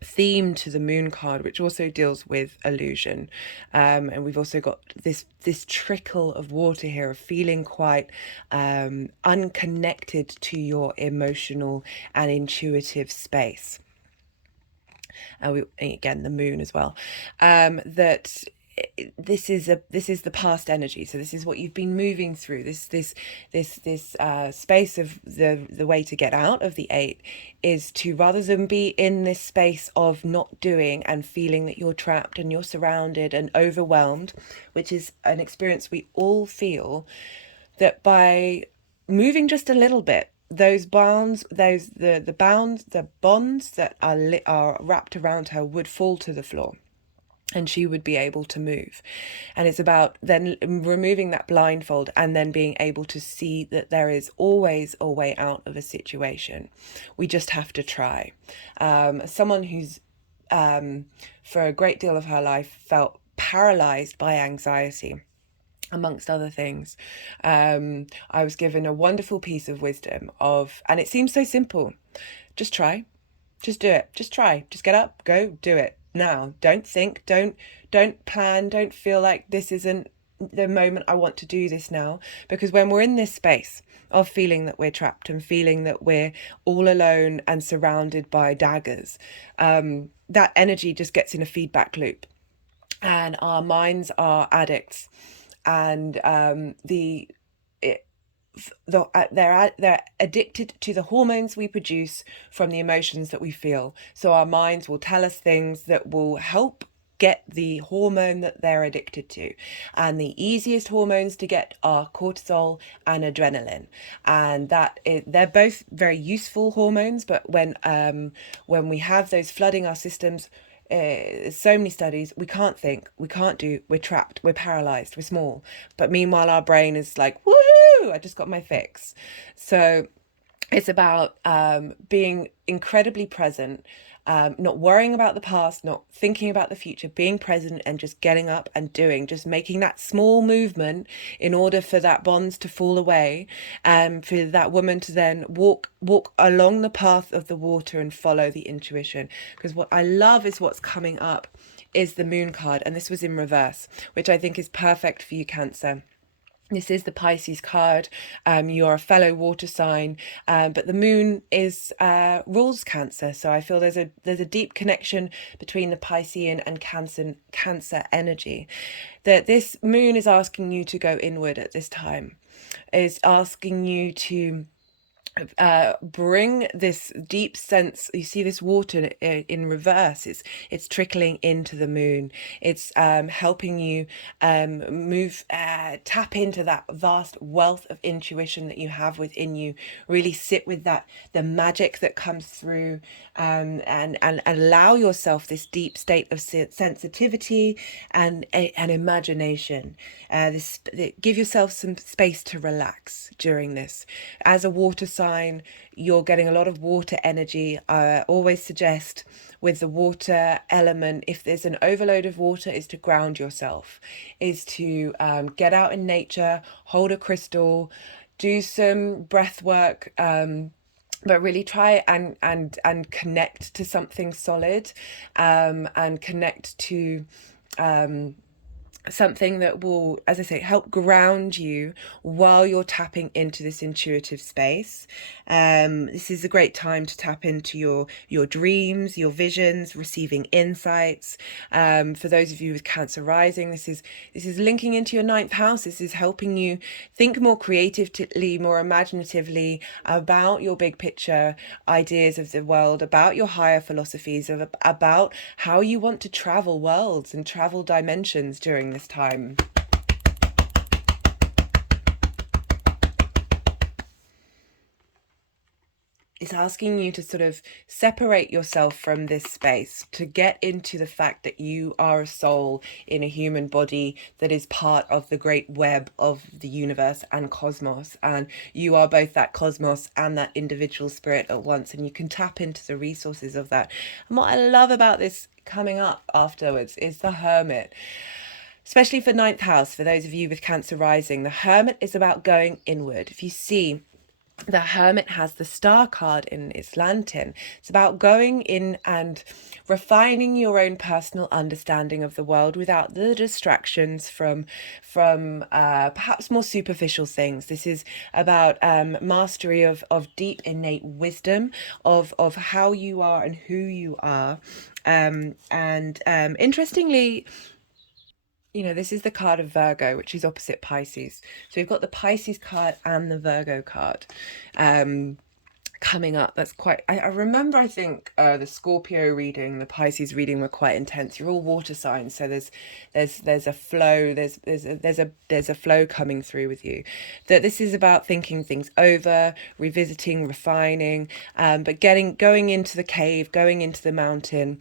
theme to the moon card, which also deals with illusion, and we've also got this trickle of water here, of feeling quite unconnected to your emotional and intuitive space. And again, the moon as well, that this is the past energy. So this is what you've been moving through. This space of the way to get out of the 8 is to, rather than be in this space of not doing and feeling that you're trapped and you're surrounded and overwhelmed, which is an experience we all feel, that by moving just a little bit, those bonds, the bonds that are wrapped around her would fall to the floor, and she would be able to move. And it's about then removing that blindfold and then being able to see that there is always a way out of a situation. We just have to try. Someone who's for a great deal of her life felt paralyzed by anxiety, amongst other things, I was given a wonderful piece of wisdom and it seems so simple: just try, just do it, just try, just get up, go, do it now. Don't think, don't plan, don't feel like this isn't the moment I want to do this now. Because when we're in this space of feeling that we're trapped and feeling that we're all alone and surrounded by daggers, that energy just gets in a feedback loop, and our minds are addicts. And they're addicted to the hormones we produce from the emotions that we feel. So our minds will tell us things that will help get the hormone that they're addicted to. And the easiest hormones to get are cortisol and adrenaline. And they're both very useful hormones, but when we have those flooding our systems, so many studies, we can't think, we can't do, we're trapped, we're paralyzed, we're small. But meanwhile, our brain is like, woohoo, I just got my fix. So it's about being incredibly present, not worrying about the past, not thinking about the future, being present and just getting up and doing, just making that small movement in order for that bonds to fall away, and for that woman to then walk along the path of the water and follow the intuition. Because what I love is what's coming up is the moon card, and this was in reverse, which I think is perfect for you, Cancer. This is the Pisces card. You're a fellow water sign, but the moon is rules Cancer. So I feel there's a deep connection between the Piscean and Cancer energy. That this moon is asking you to go inward at this time, is asking you to bring this deep sense. You see this water in reverse, it's trickling into the moon. It's helping you tap into that vast wealth of intuition that you have within you. Really sit with that, the magic that comes through, and allow yourself this deep state of sensitivity and imagination. Give yourself some space to relax during this. As a water sign, you're getting a lot of water energy. I always suggest with the water element, if there's an overload of water, is to ground yourself, is to get out in nature, hold a crystal, do some breath work, but really try and connect to something solid, and connect to something that will, as I say, help ground you while you're tapping into this intuitive space. This is a great time to tap into your dreams, your visions, receiving insights. For those of you with Cancer rising, this is linking into your 9th house. This is helping you think more creatively, more imaginatively about your big picture ideas of the world, about your higher philosophies, about how you want to travel worlds and travel dimensions during this time. It's asking you to sort of separate yourself from this space, to get into the fact that you are a soul in a human body that is part of the great web of the universe and cosmos. And you are both that cosmos and that individual spirit at once. And you can tap into the resources of that. And what I love about this coming up afterwards is the Hermit. Especially for 9th house, for those of you with Cancer rising, the Hermit is about going inward. If you see, the Hermit has the Star card in its lantern. It's about going in and refining your own personal understanding of the world without the distractions from perhaps more superficial things. This is about mastery of deep innate wisdom of how you are and who you are. And interestingly, you know, this is the card of Virgo, which is opposite Pisces. So we've got the Pisces card and the Virgo card coming up. That's quite, I remember, I think the Scorpio reading, the Pisces reading were quite intense. You're all water signs, so there's a flow, there's a flow coming through with you. That this is about thinking things over, revisiting, refining, but going into the cave, going into the mountain.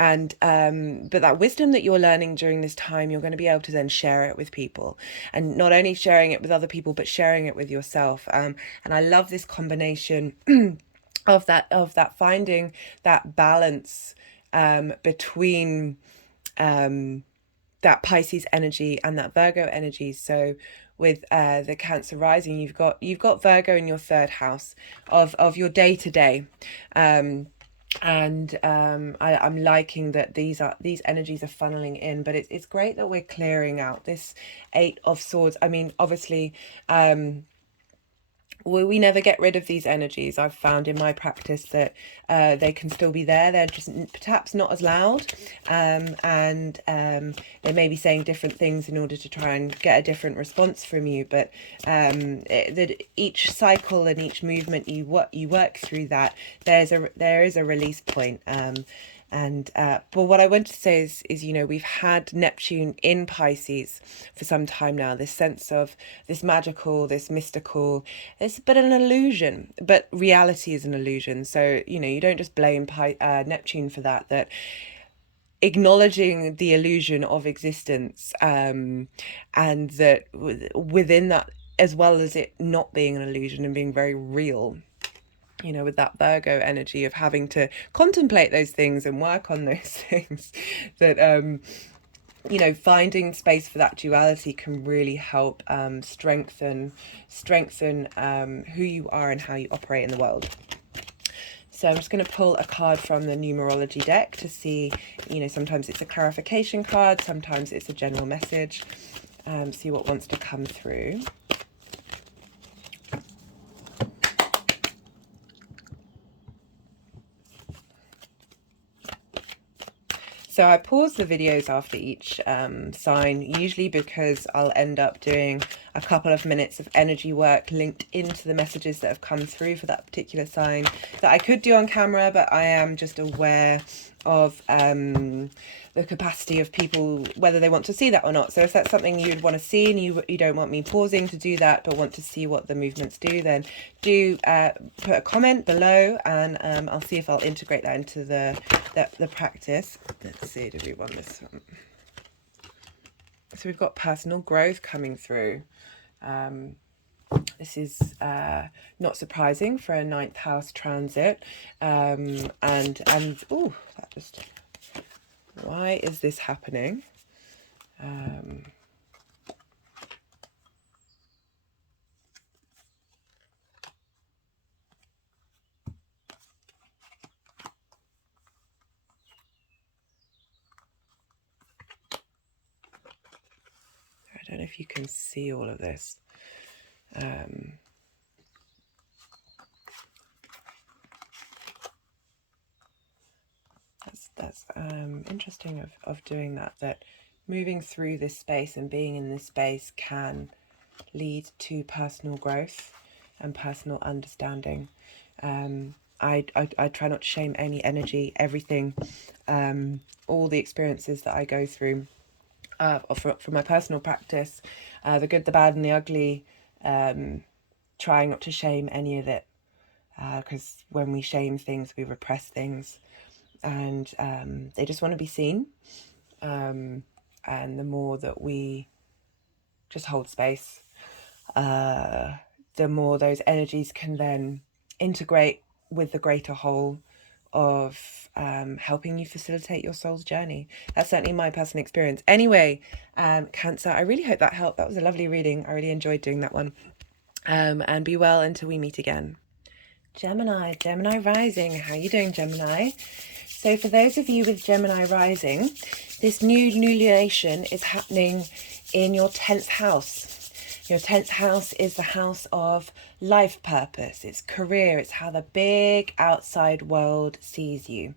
And but that wisdom that you're learning during this time, you're going to be able to then share it with people, and not only sharing it with other people, but sharing it with yourself. And I love this combination of that finding that balance between that Pisces energy and that Virgo energy. So with the Cancer rising, you've got Virgo in your third house of your day to day. And I'm liking that these energies are funneling in, but it's great that we're clearing out this Eight of Swords. I mean, obviously, we never get rid of these energies. I've found in my practice that they can still be there. They're just perhaps not as loud, and they may be saying different things in order to try and get a different response from you. But that each cycle and each movement you work through, that there is a release point. But what I want to say is, you know, we've had Neptune in Pisces for some time now, this sense of this magical, this mystical, it's but an illusion, but reality is an illusion. So, you know, you don't just blame Neptune for that acknowledging the illusion of existence, and that within that, as well as it not being an illusion and being very real, you know, with that Virgo energy of having to contemplate those things and work on those things, that you know, finding space for that duality can really help strengthen who you are and how you operate in the world. So I'm just going to pull a card from the Numerology deck to see, you know, sometimes it's a clarification card, sometimes it's a general message. See what wants to come through. So I pause the videos after each sign, usually because I'll end up doing a couple of minutes of energy work linked into the messages that have come through for that particular sign that I could do on camera, but I am just aware of the capacity of people, whether they want to see that or not. So if that's something you'd want to see and you don't want me pausing to do that, but want to see what the movements do, then do put a comment below, and I'll see if I'll integrate that into the practice. Let's see, do we want this one? So we've got personal growth coming through. This is not surprising for a 9th house transit. And oh, that just, why is this happening? I don't know if you can see all of this. That's interesting of doing that moving through this space and being in this space can lead to personal growth and personal understanding. I try not to shame any energy, everything, all the experiences that I go through from my personal practice, the good, the bad and the ugly, trying not to shame any of it, because when we shame things, we repress things, and they just want to be seen. And the more that we just hold space, the more those energies can then integrate with the greater whole of helping you facilitate your soul's journey. That's certainly my personal experience. Anyway, Cancer, I really hope that helped. That was a lovely reading. I really enjoyed doing that one. and be well until we meet again. Gemini rising. How are you doing, Gemini? So for those of you with Gemini rising, this new lunation is happening in your 10th house. Your 10th house is the house of life purpose, it's career, it's how the big outside world sees you.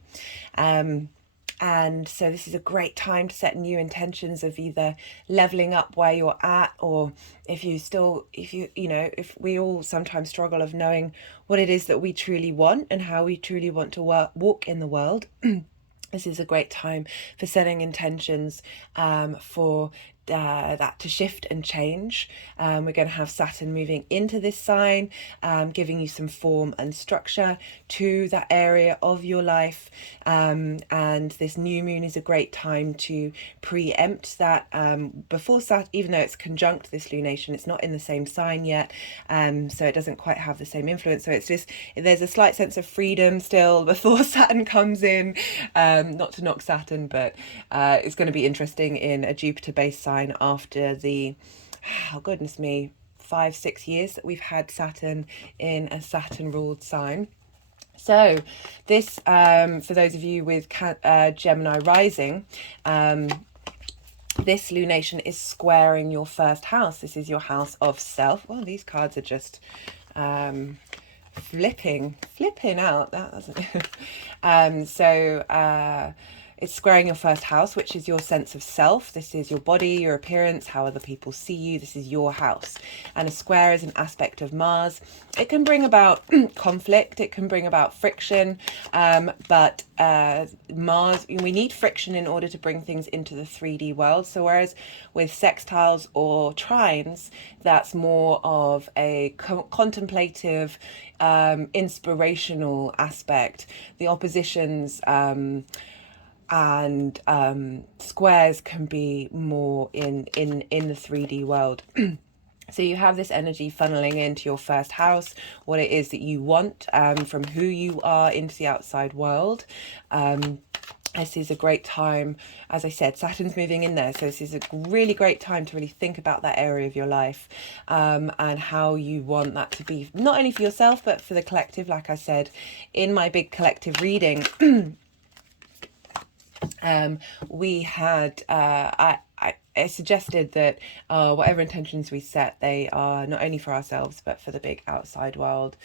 And so this is a great time to set new intentions of either leveling up where you're at, or if we all sometimes struggle of knowing what it is that we truly want and how we truly want to walk in the world. This is a great time for setting intentions for that to shift and change. We're going to have Saturn moving into this sign, giving you some form and structure to that area of your life. And this new moon is a great time to preempt that before Saturn, even though it's conjunct this lunation, it's not in the same sign yet. So it doesn't quite have the same influence. So it's just, there's a slight sense of freedom still before Saturn comes in. Not to knock Saturn, but it's going to be interesting in a Jupiter-based sign after the, oh goodness me, 5-6 years that we've had Saturn in a Saturn-ruled sign. So this, for those of you with Gemini rising, this lunation is squaring your first house. This is your house of self. Well, these cards are just flipping out. That doesn't. It's squaring your first house, which is your sense of self. This is your body, your appearance, how other people see you. This is your house. And a square is an aspect of Mars. It can bring about conflict. It can bring about friction. But Mars, we need friction in order to bring things into the 3D world. So whereas with sextiles or trines, that's more of a contemplative, inspirational aspect. The oppositions and squares can be more in the 3D world. So you have this energy funneling into your first house, what it is that you want from who you are into the outside world. This is a great time, as I said, Saturn's moving in there, so this is a really great time to really think about that area of your life, and how you want that to be, not only for yourself but for the collective. Like I said in my big collective reading, we had I suggested that whatever intentions we set, they are not only for ourselves but for the big outside world.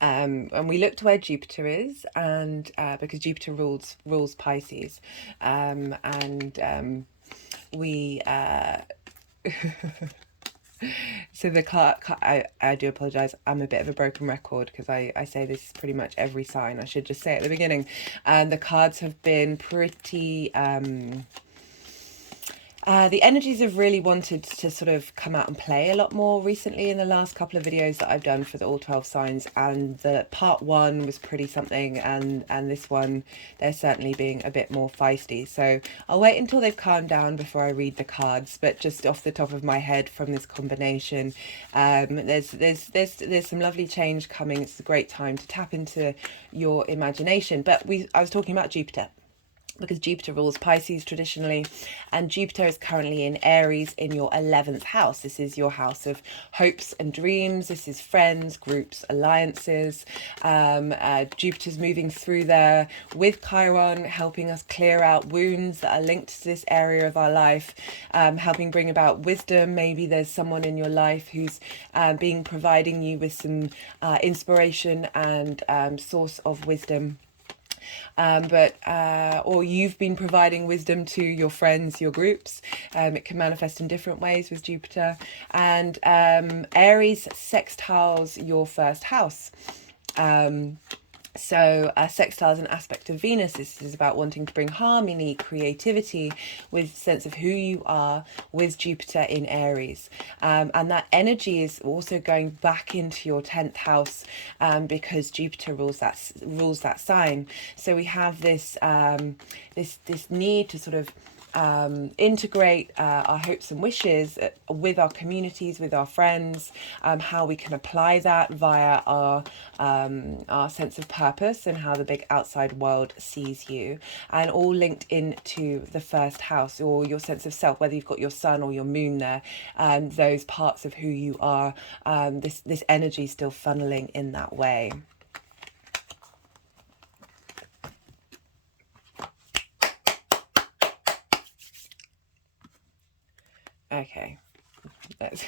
And we looked where Jupiter is, and because Jupiter rules Pisces, we so the I do apologize, I'm a bit of a broken record because I say this pretty much every sign. I should just say at the beginning, and the cards have been pretty the energies have really wanted to sort of come out and play a lot more recently in the last couple of videos that I've done for the all 12 signs, and the part 1 was pretty something, and this one they're certainly being a bit more feisty. So I'll wait until they've calmed down before I read the cards, but just off the top of my head from this combination, there's some lovely change coming. It's a great time to tap into your imagination. But I was talking about Jupiter, because Jupiter rules Pisces traditionally, and Jupiter is currently in Aries in your 11th house. This is your house of hopes and dreams. This is friends, groups, alliances. Jupiter's moving through there with Chiron, helping us clear out wounds that are linked to this area of our life, helping bring about wisdom. Maybe there's someone in your life who's providing you with some inspiration and source of wisdom. Or you've been providing wisdom to your friends, your groups. It can manifest in different ways with Jupiter. And Aries sextiles your first house. So sextile is an aspect of Venus. This is about wanting to bring harmony, creativity, with sense of who you are with Jupiter in Aries. And that energy is also going back into your 10th house, because Jupiter rules that sign. So we have this this need to sort of integrate our hopes and wishes with our communities, with our friends, how we can apply that via our sense of purpose and how the big outside world sees you, and all linked into the first house, or your sense of self, whether you've got your sun or your moon there, those parts of who you are, this energy still funneling in that way. Okay, let's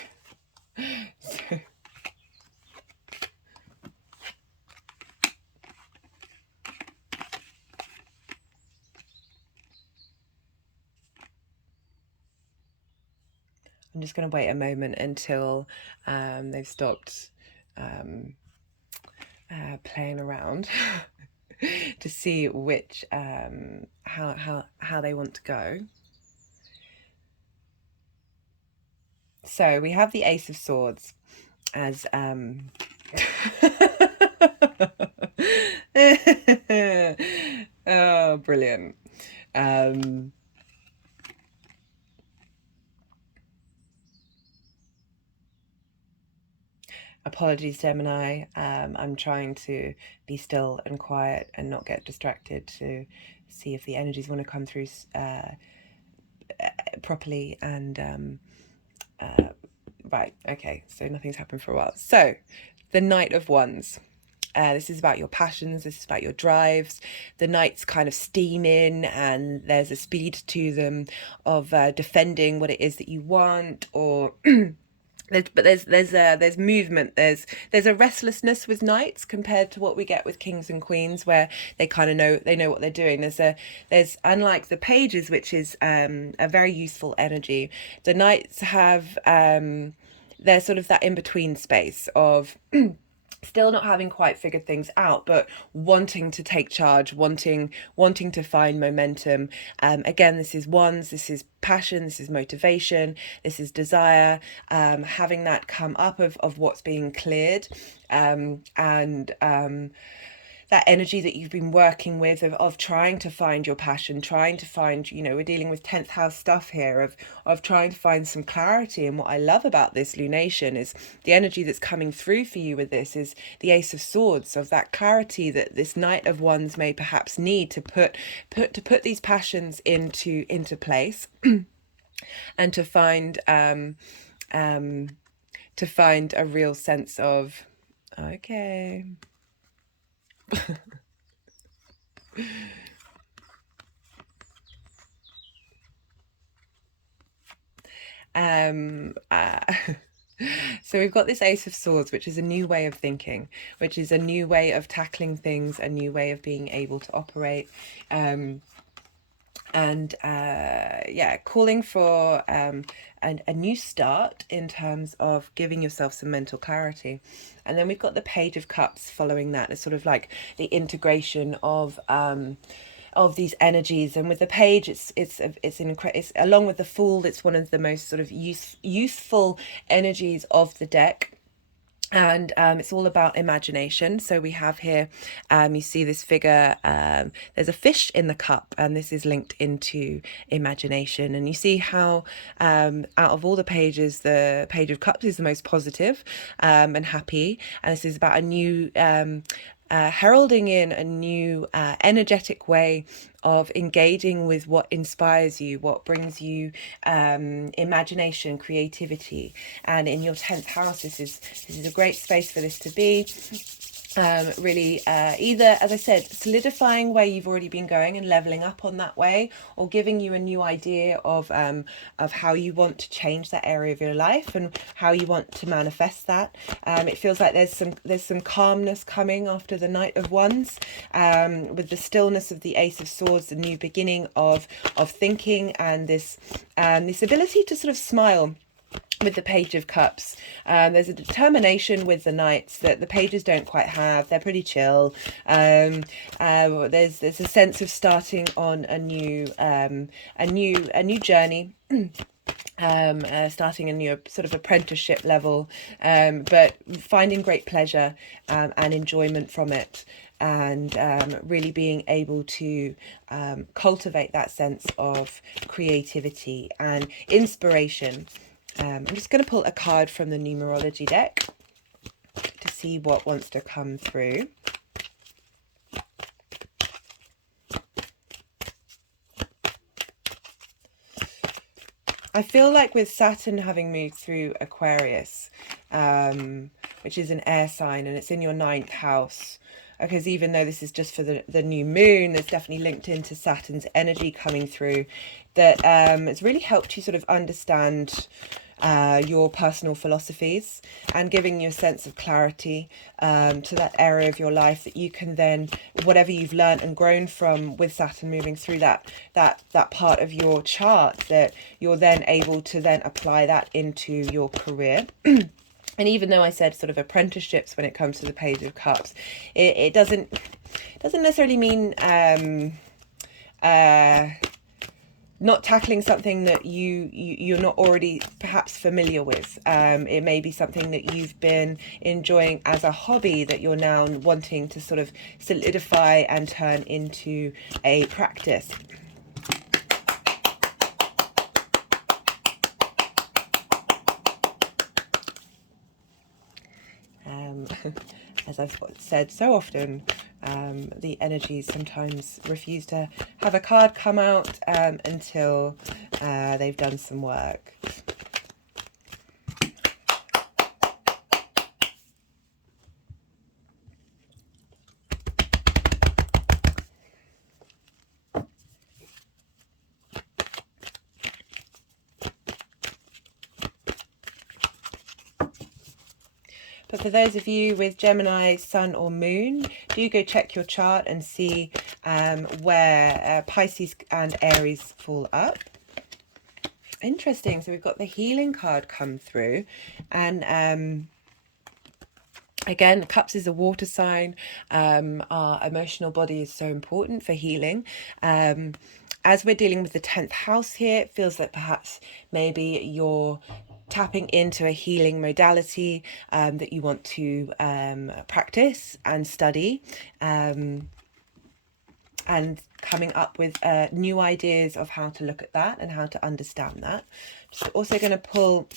so I'm just going to wait a moment until they've stopped playing around to see which how they want to go. So we have the Ace of Swords as oh, brilliant. Apologies, Gemini. I'm trying to be still and quiet and not get distracted to see if the energies want to come through properly. And right, okay, so nothing's happened for a while. So the Knight of Wands. This is about your passions, this is about your drives. The Knight's kind of steaming, and there's a speed to them of defending what it is that you want, or there's movement, there's a restlessness with knights compared to what we get with kings and queens, where they kind of know what they're doing. There's unlike the pages, which is a very useful energy, the knights have they're sort of that in-between space of still not having quite figured things out, but wanting to take charge, wanting to find momentum. Again, this is wands, this is passion, this is motivation, this is desire, having that come up of what's being cleared, and that energy that you've been working with of trying to find your passion, trying to find, we're dealing with 10th house stuff here of trying to find some clarity. And what I love about this lunation is the energy that's coming through for you with this is the Ace of Swords, of that clarity that this Knight of Wands may perhaps need to put these passions into place and to find a real sense of, okay. So we've got this Ace of Swords, which is a new way of thinking, which is a new way of tackling things, a new way of being able to operate, calling for a new start in terms of giving yourself some mental clarity. And then we've got the Page of Cups following that. It's sort of like the integration of these energies. And with the Page, it's along with the Fool, it's one of the most sort of youthful energies of the deck. And it's all about imagination. So we have here, you see this figure, there's a fish in the cup, and this is linked into imagination. And you see how out of all the pages, the Page of Cups is the most positive and happy. And this is about a new heralding in a new energetic way of engaging with what inspires you, what brings you imagination, creativity. And in your 10th house, this is a great space for this to be. Really either, as I said, solidifying where you've already been going and leveling up on that way, or giving you a new idea of how you want to change that area of your life and how you want to manifest that. It feels like there's some calmness coming after the Knight of Wands, with the stillness of the Ace of Swords, the new beginning of thinking, and this ability to sort of smile. With the Page of Cups, there's a determination with the Knights that the pages don't quite have. They're pretty chill. There's a sense of starting on a new journey. Starting a new sort of apprenticeship level, but finding great pleasure and enjoyment from it. and really being able to cultivate that sense of creativity and inspiration. I'm just going to pull a card from the Numerology deck to see what wants to come through. I feel like with Saturn having moved through Aquarius, which is an air sign, and it's in your 9th house, because even though this is just for the new moon, there's definitely linked into Saturn's energy coming through that it's really helped you sort of understand your personal philosophies and giving you a sense of clarity to that area of your life that you can then, whatever you've learned and grown from with Saturn moving through that part of your chart, that you're then able to then apply that into your career. And even though I said sort of apprenticeships when it comes to the Page of Cups, it doesn't necessarily mean not tackling something that you're not already perhaps familiar with. It may be something that you've been enjoying as a hobby that you're now wanting to sort of solidify and turn into a practice. As I've said so often, the energies sometimes refuse to have a card come out until they've done some work. But for those of you with Gemini, Sun or Moon, do go check your chart and see where Pisces and Aries fall up. Interesting. So we've got the healing card come through. And again, Cups is a water sign. Our emotional body is so important for healing. As we're dealing with the 10th house here, it feels like perhaps maybe you're tapping into a healing modality that you want to practice and study, and coming up with new ideas of how to look at that and how to understand that. Just also going to pull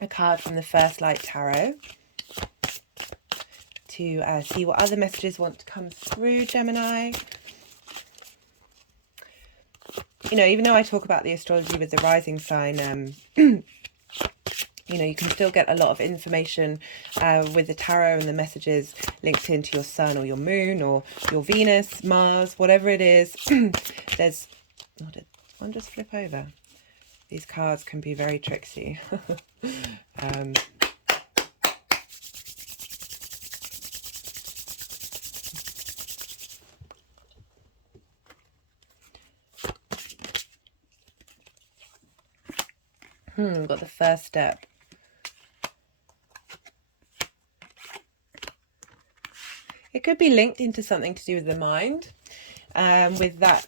a card from the First Light Tarot to see what other messages want to come through, Gemini. You know, even though I talk about the astrology with the rising sign, you know, you can still get a lot of information with the tarot and the messages linked into your sun or your moon or your Venus, Mars, whatever it is. There's, what did one just flip over? These cards can be very tricksy. We've got the first step. It could be linked into something to do with the mind. With that,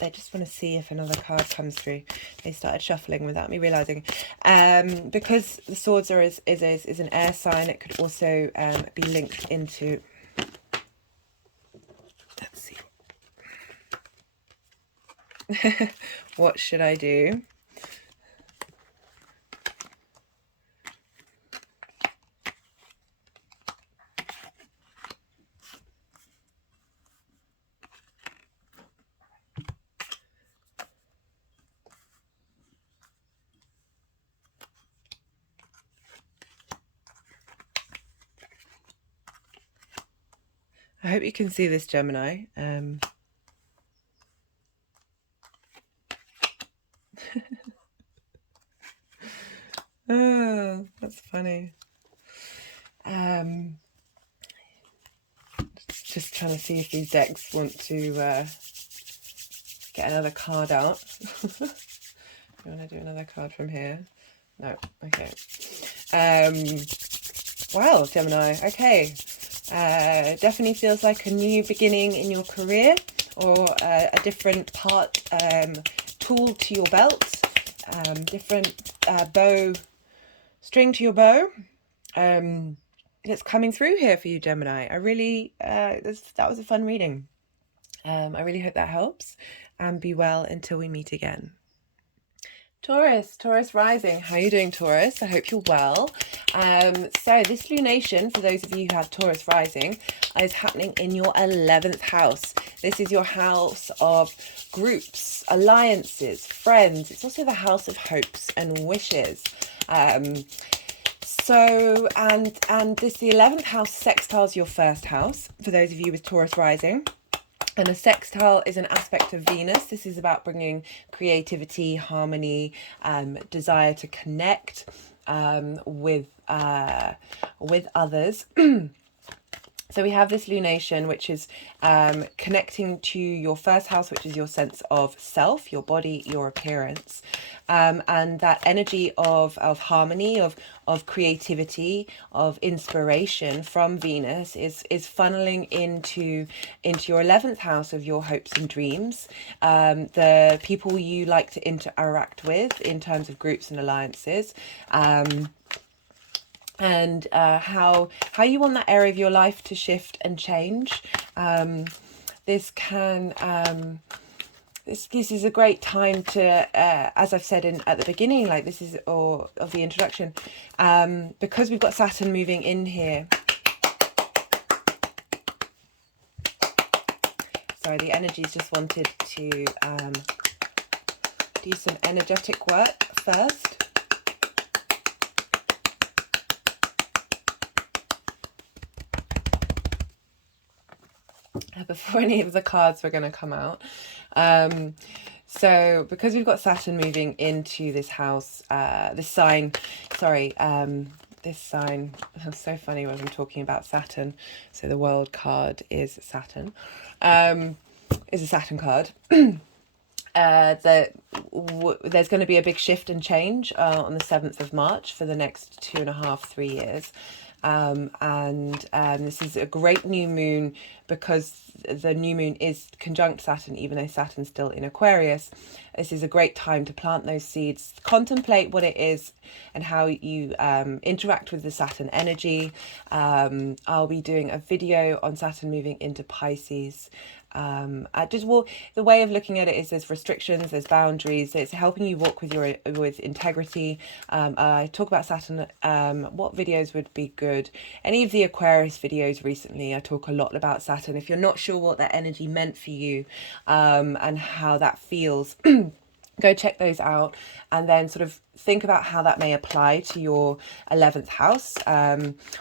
I just want to see if another card comes through. They started shuffling without me realizing. Because the Swords is an air sign, it could also be linked into. Let's see. What should I do? I hope you can see this, Gemini. Oh, that's funny. Just trying to see if these decks want to get another card out. You want to do another card from here? No. Okay. Wow, Gemini. Okay. Definitely feels like a new beginning in your career, or a different part, tool to your belt, different bow, string to your bow. that's coming through here for you, Gemini. I really, that was a fun reading. I really hope that helps, and be well until we meet again. Taurus rising. How are you doing, Taurus? I hope you're well. So this lunation, for those of you who have Taurus rising, is happening in your 11th house. This is your house of groups, alliances, friends. It's also the house of hopes and wishes. So, and this, the 11th house sextiles your first house, for those of you with Taurus rising. And a sextile is an aspect of Venus. This is about bringing creativity, harmony, desire to connect with others. So we have this lunation, which is connecting to your first house, which is your sense of self, your body, your appearance, and that energy of harmony, of creativity, of inspiration from Venus is funneling into your 11th house of your hopes and dreams, the people you like to interact with in terms of groups and alliances. And how you want that area of your life to shift and change. This can this is a great time to, as I've said at the beginning, like this is of the introduction, because we've got Saturn moving in here. Sorry, the energies just wanted to do some energetic work first. Before any of the cards were going to come out. So because we've got Saturn moving into this house, this sign, this sign, it's so funny when I'm talking about Saturn. So the World card is Saturn, is a Saturn card. There's going to be a big shift and change on the 7th of March for the next 2.5-3 years. This is a great new moon because the new moon is conjunct Saturn, even though Saturn's still in Aquarius. This is a great time to plant those seeds, contemplate what it is and how you interact with the Saturn energy. I'll be doing a video on Saturn moving into Pisces. The way of looking at it is there's restrictions, there's boundaries. It's helping you walk with integrity. I talk about Saturn. What videos would be good? Any of the Aquarius videos recently, I talk a lot about Saturn. If you're not sure what that energy meant for you, and how that feels, go check those out, and then sort of think about how that may apply to your 11th house.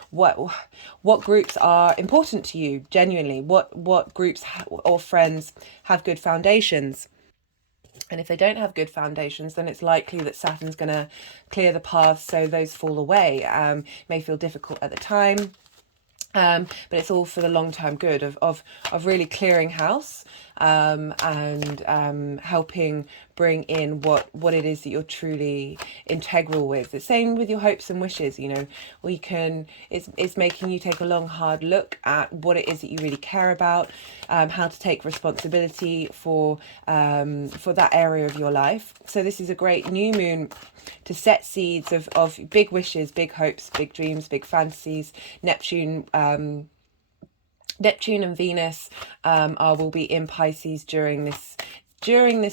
What groups are important to you genuinely? What groups or friends have good foundations? And if they don't have good foundations, then it's likely that Saturn's going to clear the path, so those fall away. May feel difficult at the time. But it's all for the long-term good of really clearing house, and helping bring in what it is that you're truly integral with. The same with your hopes and wishes. You know, it's making you take a long, hard look at what it is that you really care about, how to take responsibility for that area of your life. So this is a great new moon to set seeds of big wishes, big hopes, big dreams, big fantasies. Neptune and Venus will be in Pisces during this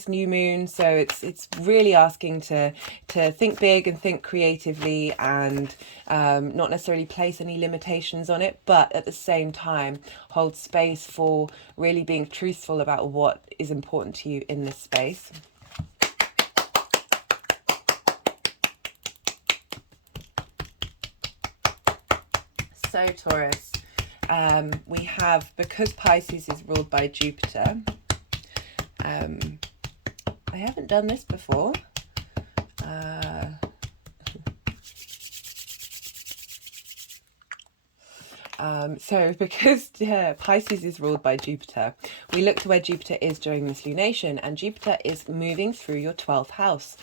new moon, so it's really asking to think big and think creatively, and not necessarily place any limitations on it, but at the same time hold space for really being truthful about what is important to you in this space. So Taurus, we have, because Pisces is ruled by Jupiter, I haven't done this before. So because Pisces is ruled by Jupiter, we look to where Jupiter is during this lunation, and Jupiter is moving through your 12th house.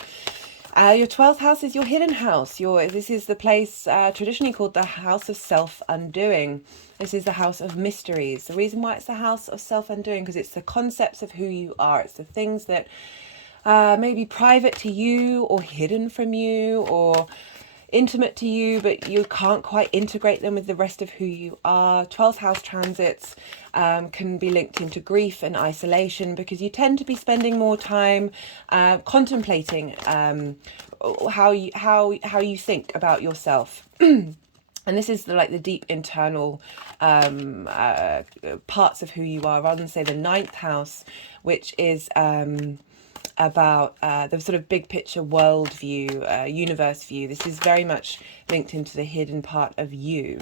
Your 12th house is your hidden house. This is the place traditionally called the house of self-undoing. This is the house of mysteries. The reason why it's the house of self-undoing, because it's the concepts of who you are. It's the things that may be private to you or hidden from you, or intimate to you, but you can't quite integrate them with the rest of who you are. 12th house transits can be linked into grief and isolation, because you tend to be spending more time contemplating how you think about yourself. And this is like the deep internal parts of who you are, rather than say the 9th house, which is about the sort of big picture world view, universe view. This is very much linked into the hidden part of you.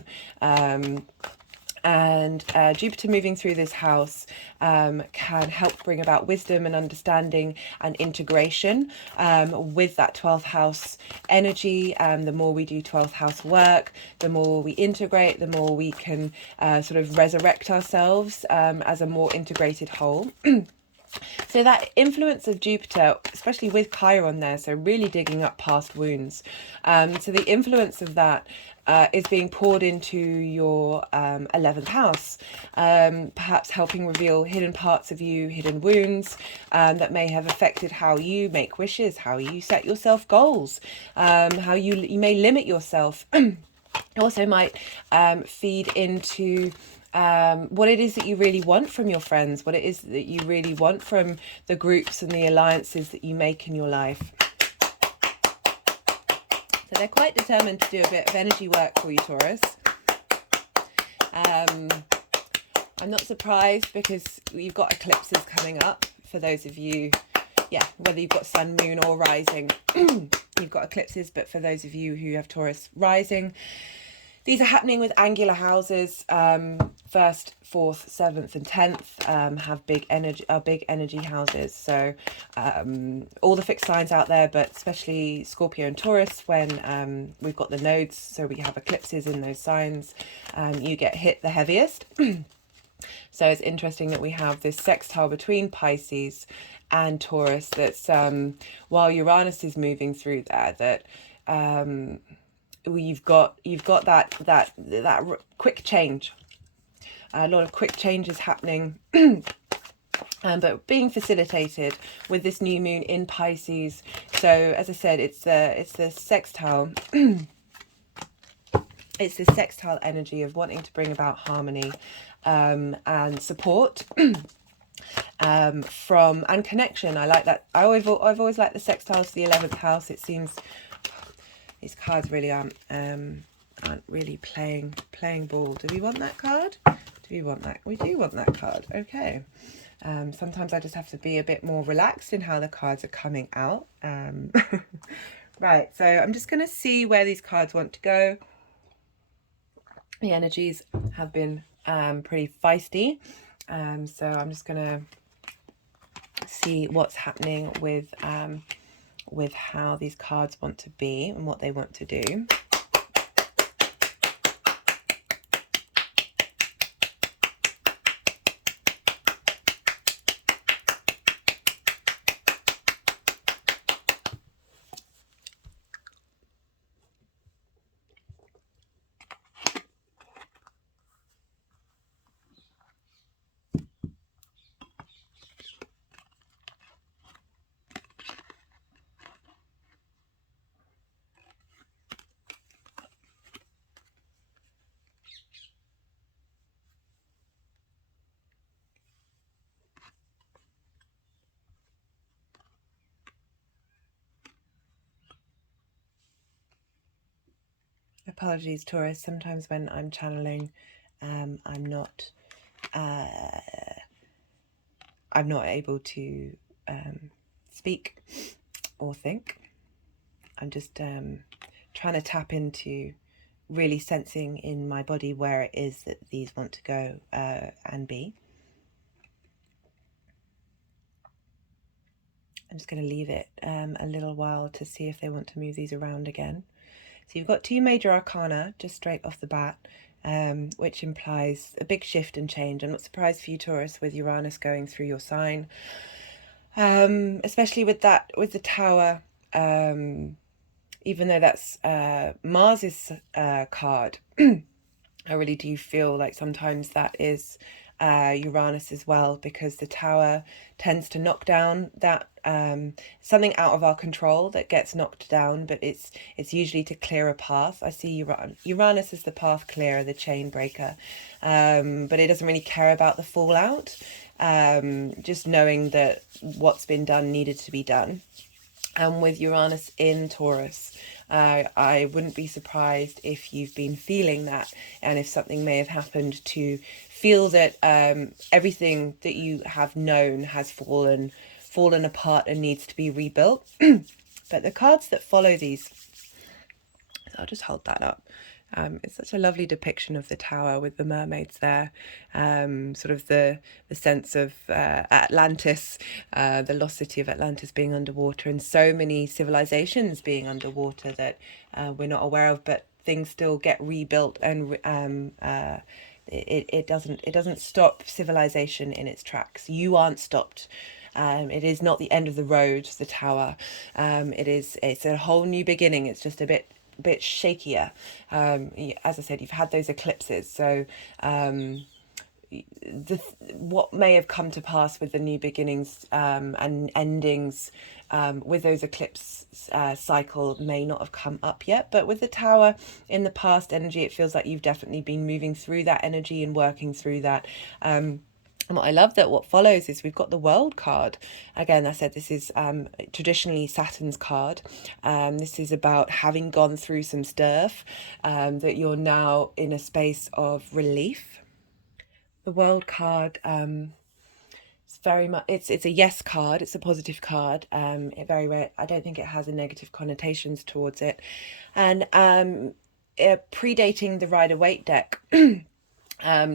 And Jupiter moving through this house can help bring about wisdom and understanding and integration with that 12th house energy. The more we do 12th house work, the more we integrate, the more we can sort of resurrect ourselves as a more integrated whole. So that influence of Jupiter, especially with Chiron there, so really digging up past wounds. So the influence of that is being poured into your 11th house, perhaps helping reveal hidden parts of you, hidden wounds that may have affected how you make wishes, how you set yourself goals, how you may limit yourself. Also might feed into what it is that you really want from your friends, what it is that you really want from the groups and the alliances that you make in your life. So they're quite determined to do a bit of energy work for you, Taurus. I'm not surprised, because you've got eclipses coming up for those of you, whether you've got sun, moon or rising, you've got eclipses. But for those of you who have Taurus rising, these are happening with angular houses. 1st, 4th, 7th and 10th have big energy houses. So all the fixed signs out there, but especially Scorpio and Taurus, when we've got the nodes, so we have eclipses in those signs, you get hit the heaviest. So it's interesting that we have this sextile between Pisces and Taurus, that's while Uranus is moving through there, that you've got that quick change. A lot of quick changes happening, but being facilitated with this new moon in Pisces. So as I said, it's the sextile. It's the sextile energy of wanting to bring about harmony and support from and connection. I like that. I've always liked the sextiles to the 11th house. It seems these cards really aren't really playing ball. Do we want that card? Do we want that? We do want that card. Okay. Sometimes I just have to be a bit more relaxed in how the cards are coming out. Right, so I'm just going to see where these cards want to go. The energies have been pretty feisty. So I'm just going to see what's happening with how these cards want to be and what they want to do. Apologies, Taurus. Sometimes when I'm channeling, I'm not able to speak or think. I'm just trying to tap into really sensing in my body where it is that these want to go and be. I'm just going to leave it a little while to see if they want to move these around again. So you've got 2 major arcana just straight off the bat, which implies a big shift and change. I'm not surprised for you, Taurus, with Uranus going through your sign, especially with the Tower. Even though that's Mars's card, I really do feel like sometimes that is Uranus as well, because the Tower tends to knock down that something out of our control that gets knocked down, but it's usually to clear a path. I see Uranus as the path clearer, the chain breaker, but it doesn't really care about the fallout, just knowing that what's been done needed to be done. And with Uranus in Taurus, I wouldn't be surprised if you've been feeling that, and if something may have happened to feel that everything that you have known has fallen apart and needs to be rebuilt. But the cards that follow these, I'll just hold that up. It's such a lovely depiction of the Tower with the mermaids there, sort of the sense of Atlantis, the lost city of Atlantis being underwater, and so many civilizations being underwater that we're not aware of, but things still get rebuilt, and it doesn't stop civilization in its tracks. You aren't stopped. It is not the end of the road, the Tower. It's a whole new beginning. It's just a bit shakier. As I said, you've had those eclipses, so what may have come to pass with the new beginnings and endings with those eclipse cycle may not have come up yet, but with the Tower in the past energy, it feels like you've definitely been moving through that energy and working through that. And what I love that what follows is we've got the World card. Again, I said this is traditionally Saturn's card. This is about having gone through some stuff, that you're now in a space of relief. The World card, it's very much, it's a yes card. It's a positive card. It very rare. I don't think it has a negative connotations towards it. And predating the Rider-Waite deck,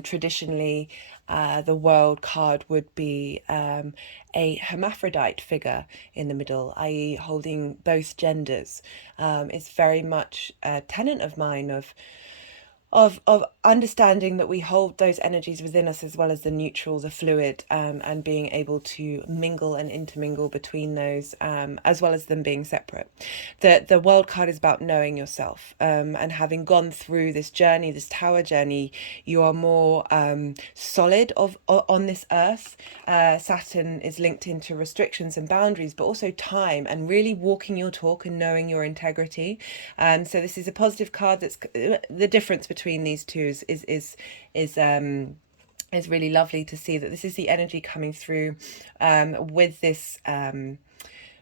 traditionally, the World card would be a hermaphrodite figure in the middle, i.e. holding both genders. It's very much a tenet of mine of understanding that we hold those energies within us, as well as the neutral, the fluid, and being able to mingle and intermingle between those, as well as them being separate. The World card is about knowing yourself, and having gone through this journey, this Tower journey, you are more solid on this earth. Saturn is linked into restrictions and boundaries, but also time and really walking your talk and knowing your integrity. So this is a positive card. That's the difference between these two is really lovely to see that this is the energy coming through with this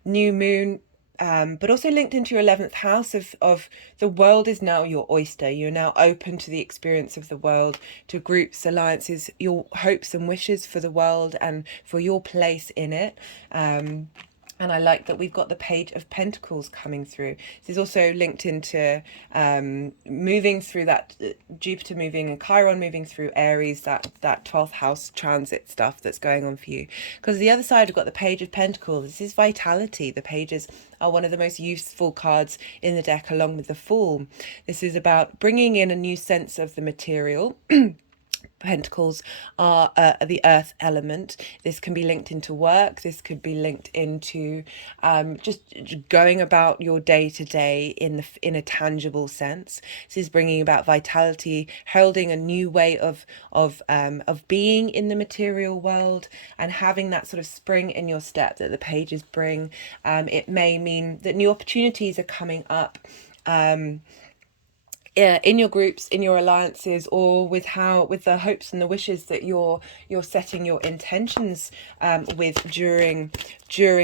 new moon, but also linked into your 11th house of the world is now your oyster. You're now open to the experience of the world, to groups, alliances, your hopes and wishes for the world and for your place in it. And I like that we've got the Page of Pentacles coming through. This is also linked into moving through that Jupiter moving and Chiron moving through Aries, that 12th house transit stuff that's going on for you. Because the other side, we've got the Page of Pentacles. This is vitality. The pages are one of the most useful cards in the deck, along with the Fool. This is about bringing in a new sense of the material. Pentacles are the earth element. This can be linked into work. This could be linked into just going about your day to day in a tangible sense. This is bringing about vitality, holding a new way of being in the material world, and having that sort of spring in your step that the pages bring. It may mean that new opportunities are coming up. In your groups, in your alliances, or with the hopes and the wishes that you're setting your intentions with during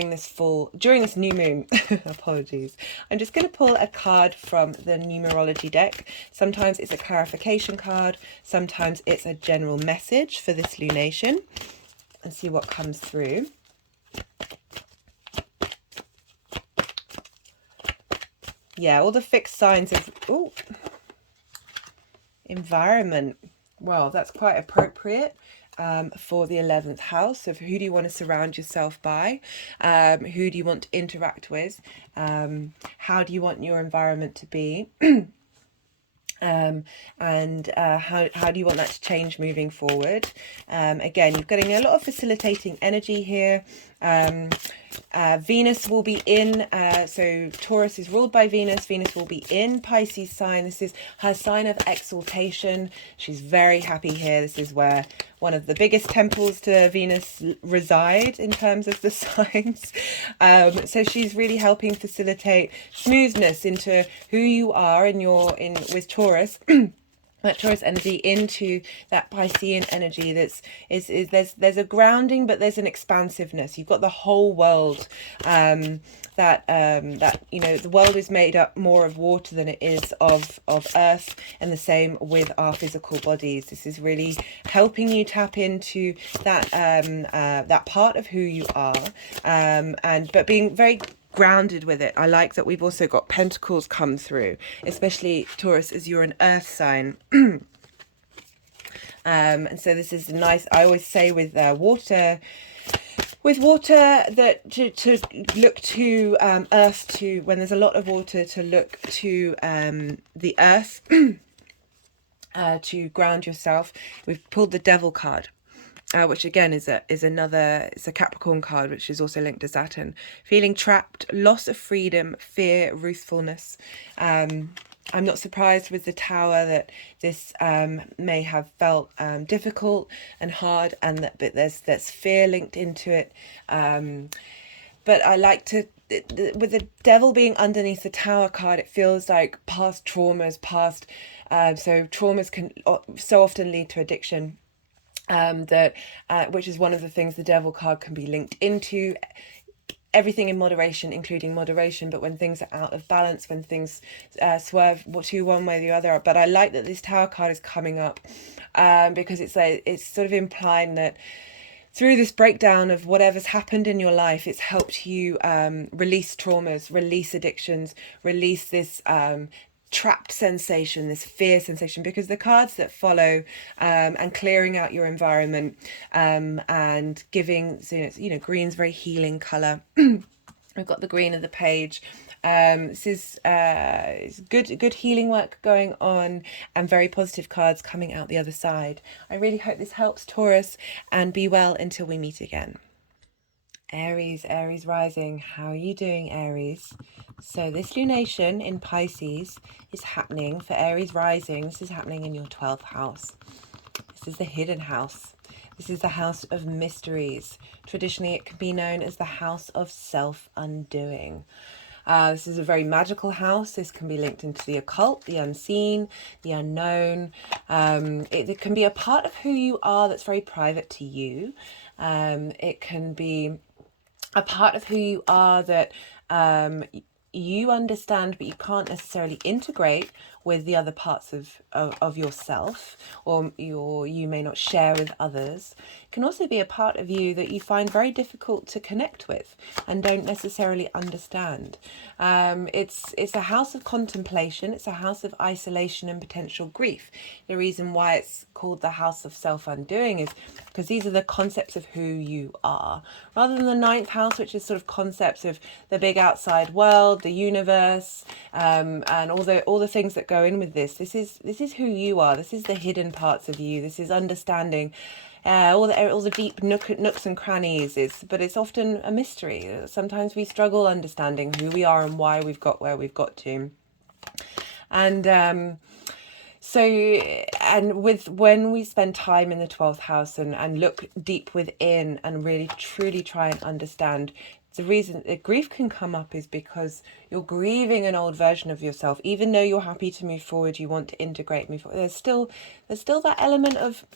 this new moon. Apologies. I'm just going to pull a card from the Numerology deck. Sometimes it's a clarification card, sometimes it's a general message for this lunation, and see what comes through. Yeah, all the fixed signs of environment. Well, that's quite appropriate for the 11th house of who do you want to surround yourself by, who do you want to interact with, how do you want your environment to be, and how do you want that to change moving forward. Again, you're getting a lot of facilitating energy here. Venus will be in, so Taurus is ruled by Venus. Venus will be in Pisces sign. This is her sign of exaltation. She's very happy here. This is where one of the biggest temples to Venus reside in terms of the signs. So she's really helping facilitate smoothness into who you are with Taurus. That Taurus energy into that Piscean energy. There's a grounding, but there's an expansiveness. You've got the whole world. That the world is made up more of water than it is of earth, and the same with our physical bodies. This is really helping you tap into that part of who you are, but being very grounded with it. I like that we've also got pentacles come through, especially Taurus, as you're an earth sign. And so this is nice. I always say with water that to look to earth, to when there's a lot of water, to look to the earth to ground yourself. We've pulled the Devil card. Which again is a Capricorn card, which is also linked to Saturn. Feeling trapped, loss of freedom, fear, ruthfulness. I'm not surprised with the Tower that this may have felt difficult and hard, and but there's fear linked into it. But I like to, with the Devil being underneath the Tower card, it feels like past traumas, so traumas can so often lead to addiction. Which is one of the things the Devil card can be linked into. Everything in moderation, including moderation, but when things are out of balance, when things swerve to one way or the other. But I like that this Tower card is coming up because it's sort of implying that through this breakdown of whatever's happened in your life, it's helped you release traumas, release addictions, release this trapped sensation, this fear sensation, because the cards that follow and clearing out your environment and giving, green's very healing color. We've got the green of the page. This is good healing work going on, and very positive cards coming out the other side. I really hope this helps, Taurus, and be well until we meet again. Aries rising. How are you doing, Aries? So this lunation in Pisces is happening for Aries rising. This is happening in your 12th house. This is the hidden house. This is the house of mysteries. Traditionally, it can be known as the house of self-undoing. This is a very magical house. This can be linked into the occult, the unseen, the unknown. It can be a part of who you are that's very private to you. It can be a part of who you are that you understand, but you can't necessarily integrate with the other parts of yourself, or you may not share with others. It can also be a part of you that you find very difficult to connect with and don't necessarily understand. It's a house of contemplation. It's a house of isolation and potential grief. The reason why it's called the house of self-undoing is because these are the concepts of who you are, rather than the ninth house, which is sort of concepts of the big outside world, the universe, and all the things that go in with this. This is who you are. This is the hidden parts of you. This is understanding all the deep nooks and crannies. But it's often a mystery. Sometimes we struggle understanding who we are and why we've got where we've got to. And when we spend time in the 12th house and look deep within and really truly try and understand, the reason that grief can come up is because you're grieving an old version of yourself. Even though you're happy to move forward, you want to integrate, move forward, there's still that element of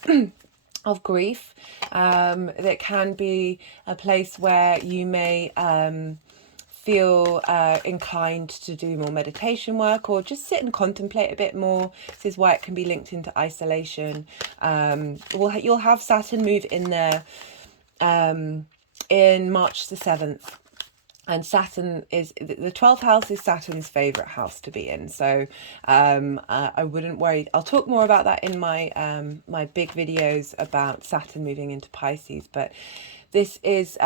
of grief. That can be a place where you may feel inclined to do more meditation work, or just sit and contemplate a bit more. This is why it can be linked into isolation. You'll have Saturn move in there in March the 7th, and Saturn is the 12th house is Saturn's favorite house to be in. So I wouldn't worry. I'll talk more about that in my my big videos about Saturn moving into Pisces. But this is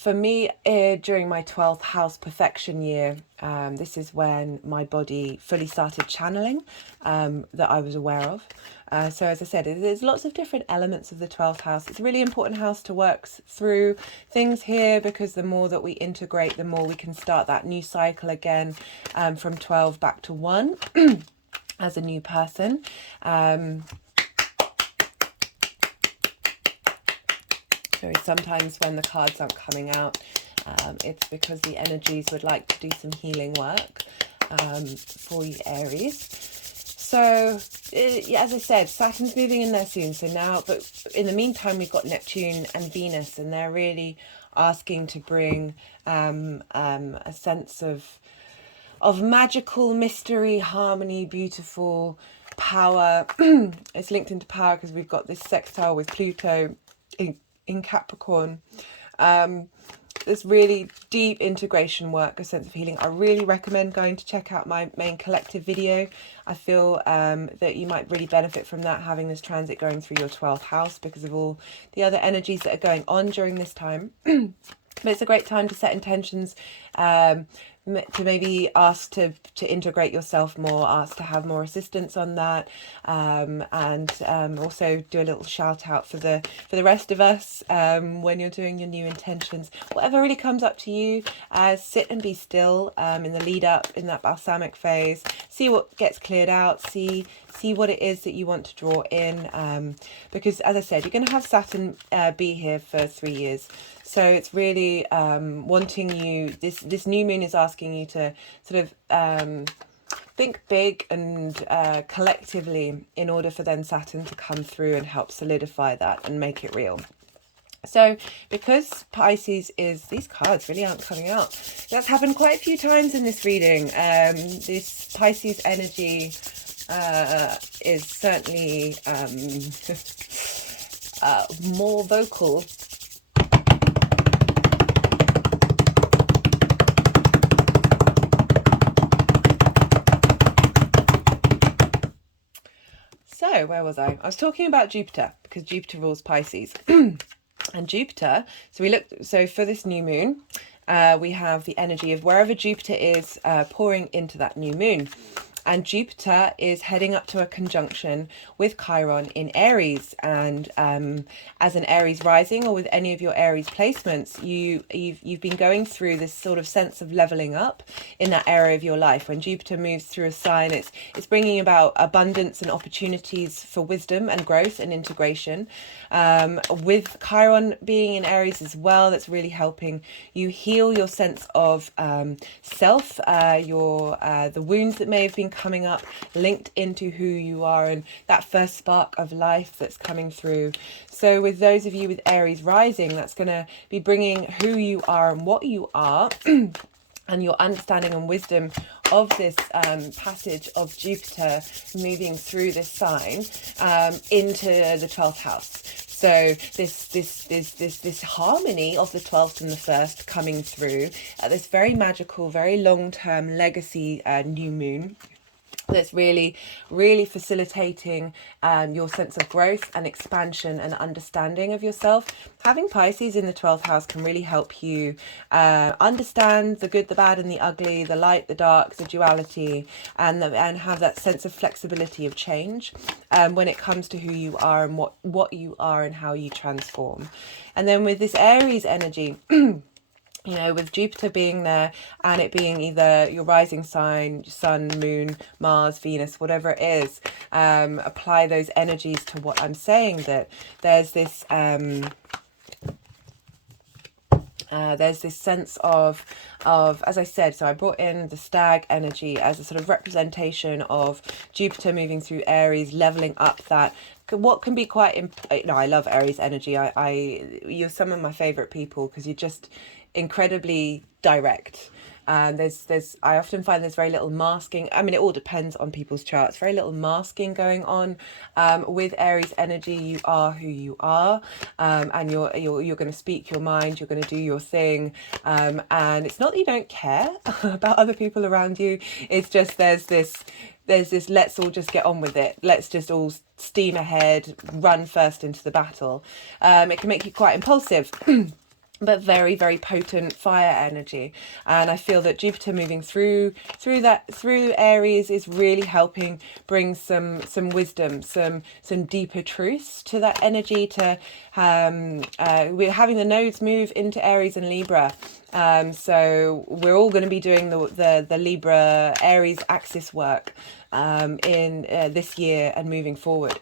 For me, during my 12th house perfection year, this is when my body fully started channeling that I was aware of. So as I said, there's lots of different elements of the 12th house. It's a really important house to work through things here, because the more that we integrate, the more we can start that new cycle again, from 12 back to 1 as a new person. So sometimes when the cards aren't coming out, it's because the energies would like to do some healing work for you, Aries. So, yeah, as I said, Saturn's moving in there soon. So now, but in the meantime, we've got Neptune and Venus, and they're really asking to bring a sense of magical mystery, harmony, beautiful power. It's linked into power because we've got this sextile with Pluto in Capricorn. This really deep integration work, a sense of healing. I really recommend going to check out my main collective video. I feel that you might really benefit from that, having this transit going through your 12th house, because of all the other energies that are going on during this time. But it's a great time to set intentions, to maybe ask to integrate yourself more, ask to have more assistance on that, and also do a little shout out for the rest of us when you're doing your new intentions. Whatever really comes up to you, sit and be still in the lead up, in that balsamic phase. See what gets cleared out. See what it is that you want to draw in, because as I said, you're going to have Saturn be here for 3 years. So it's really wanting you, this new moon is asking you to sort of think big and collectively, in order for then Saturn to come through and help solidify that and make it real. So because Pisces is, these cards really aren't coming out. That's happened quite a few times in this reading. This Pisces energy is certainly more vocal. So where was I? I was talking about Jupiter, because Jupiter rules Pisces. And Jupiter, so for this new moon, we have the energy of wherever Jupiter is pouring into that new moon. And Jupiter is heading up to a conjunction with Chiron in Aries. And as an Aries rising, or with any of your Aries placements, you've been going through this sort of sense of leveling up in that area of your life. When Jupiter moves through a sign, it's bringing about abundance and opportunities for wisdom and growth and integration. With Chiron being in Aries as well, that's really helping you heal your sense of self, the wounds that may have been coming up, linked into who you are, and that first spark of life that's coming through. So with those of you with Aries rising, that's going to be bringing who you are and what you are and your understanding and wisdom of this passage of Jupiter moving through this sign into the 12th house. So this harmony of the 12th and the 1st coming through, this very magical, very long-term legacy new moon, that's really, really facilitating your sense of growth and expansion and understanding of yourself. Having Pisces in the 12th house can really help you understand the good, the bad and the ugly, the light, the dark, the duality, and have that sense of flexibility of change when it comes to who you are and what you are and how you transform. And then with this Aries energy, you know, with Jupiter being there and it being either your rising sign, Sun, Moon, Mars, Venus, whatever it is, apply those energies to what I'm saying, that there's this sense of, as I said, so I brought in the stag energy as a sort of representation of Jupiter moving through Aries, leveling up that what can be quite, I love Aries energy. You're some of my favorite people because you're just incredibly direct. I often find there's very little masking. I mean, it all depends on people's charts. Very little masking going on. With Aries energy, you are who you are, and you're going to speak your mind. You're going to do your thing, and it's not that you don't care about other people around you. It's just there's this let's all just get on with it. Let's just all steam ahead, run first into the battle. It can make you quite impulsive. but very, very potent fire energy. And I feel that Jupiter moving through Aries is really helping bring some wisdom, some deeper truths to that energy. To we're having the nodes move into Aries and Libra, so we're all going to be doing the Libra Aries axis work in this year and moving forward.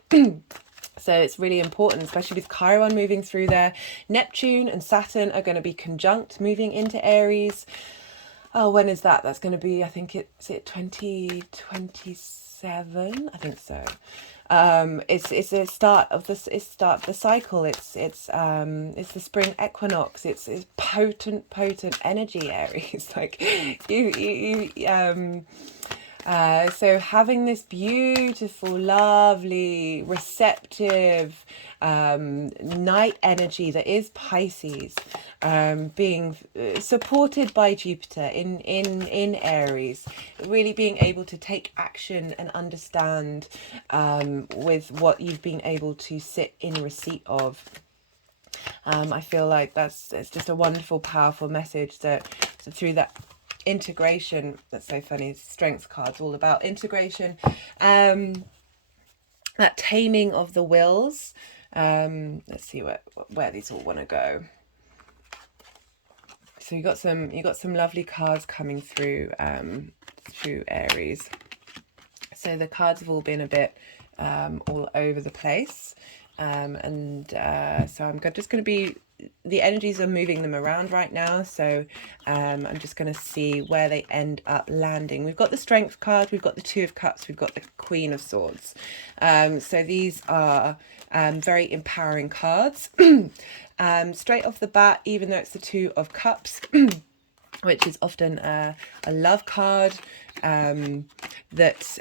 So it's really important, especially with Chiron moving through there. Neptune and Saturn are going to be conjunct moving into Aries. Oh, when is that? That's going to be, I think it's 2027. I think so. It's the start of the cycle. It's the spring equinox. It's potent energy, Aries. Like so having this beautiful, lovely, receptive night energy that is Pisces, being supported by Jupiter in Aries, really being able to take action and understand with what you've been able to sit in receipt of. I feel like it's just a wonderful, powerful message that through that integration, that's so funny, strength cards all about integration, that taming of the wills. Let's see where these all want to go. So you got some lovely cards coming through through Aries. So the cards have all been a bit all over the place, so I'm just going to be, the energies are moving them around right now, so I'm just going to see where they end up landing. We've got the Strength card, we've got the Two of Cups, we've got the Queen of Swords. So these are very empowering cards. Straight off the bat, even though it's the Two of Cups, which is often a love card, that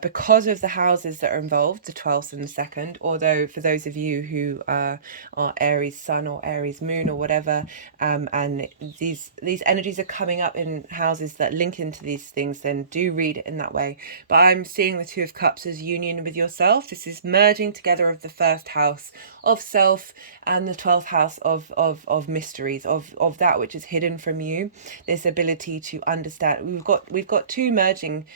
because of the houses that are involved, the 12th and the 2nd, although for those of you who are Aries Sun or Aries Moon or whatever, and these energies are coming up in houses that link into these things, then do read it in that way. But I'm seeing the Two of Cups as union with yourself. This is merging together of the first house of self and the 12th house of mysteries, of that which is hidden from you. This ability to understand. We've got two merging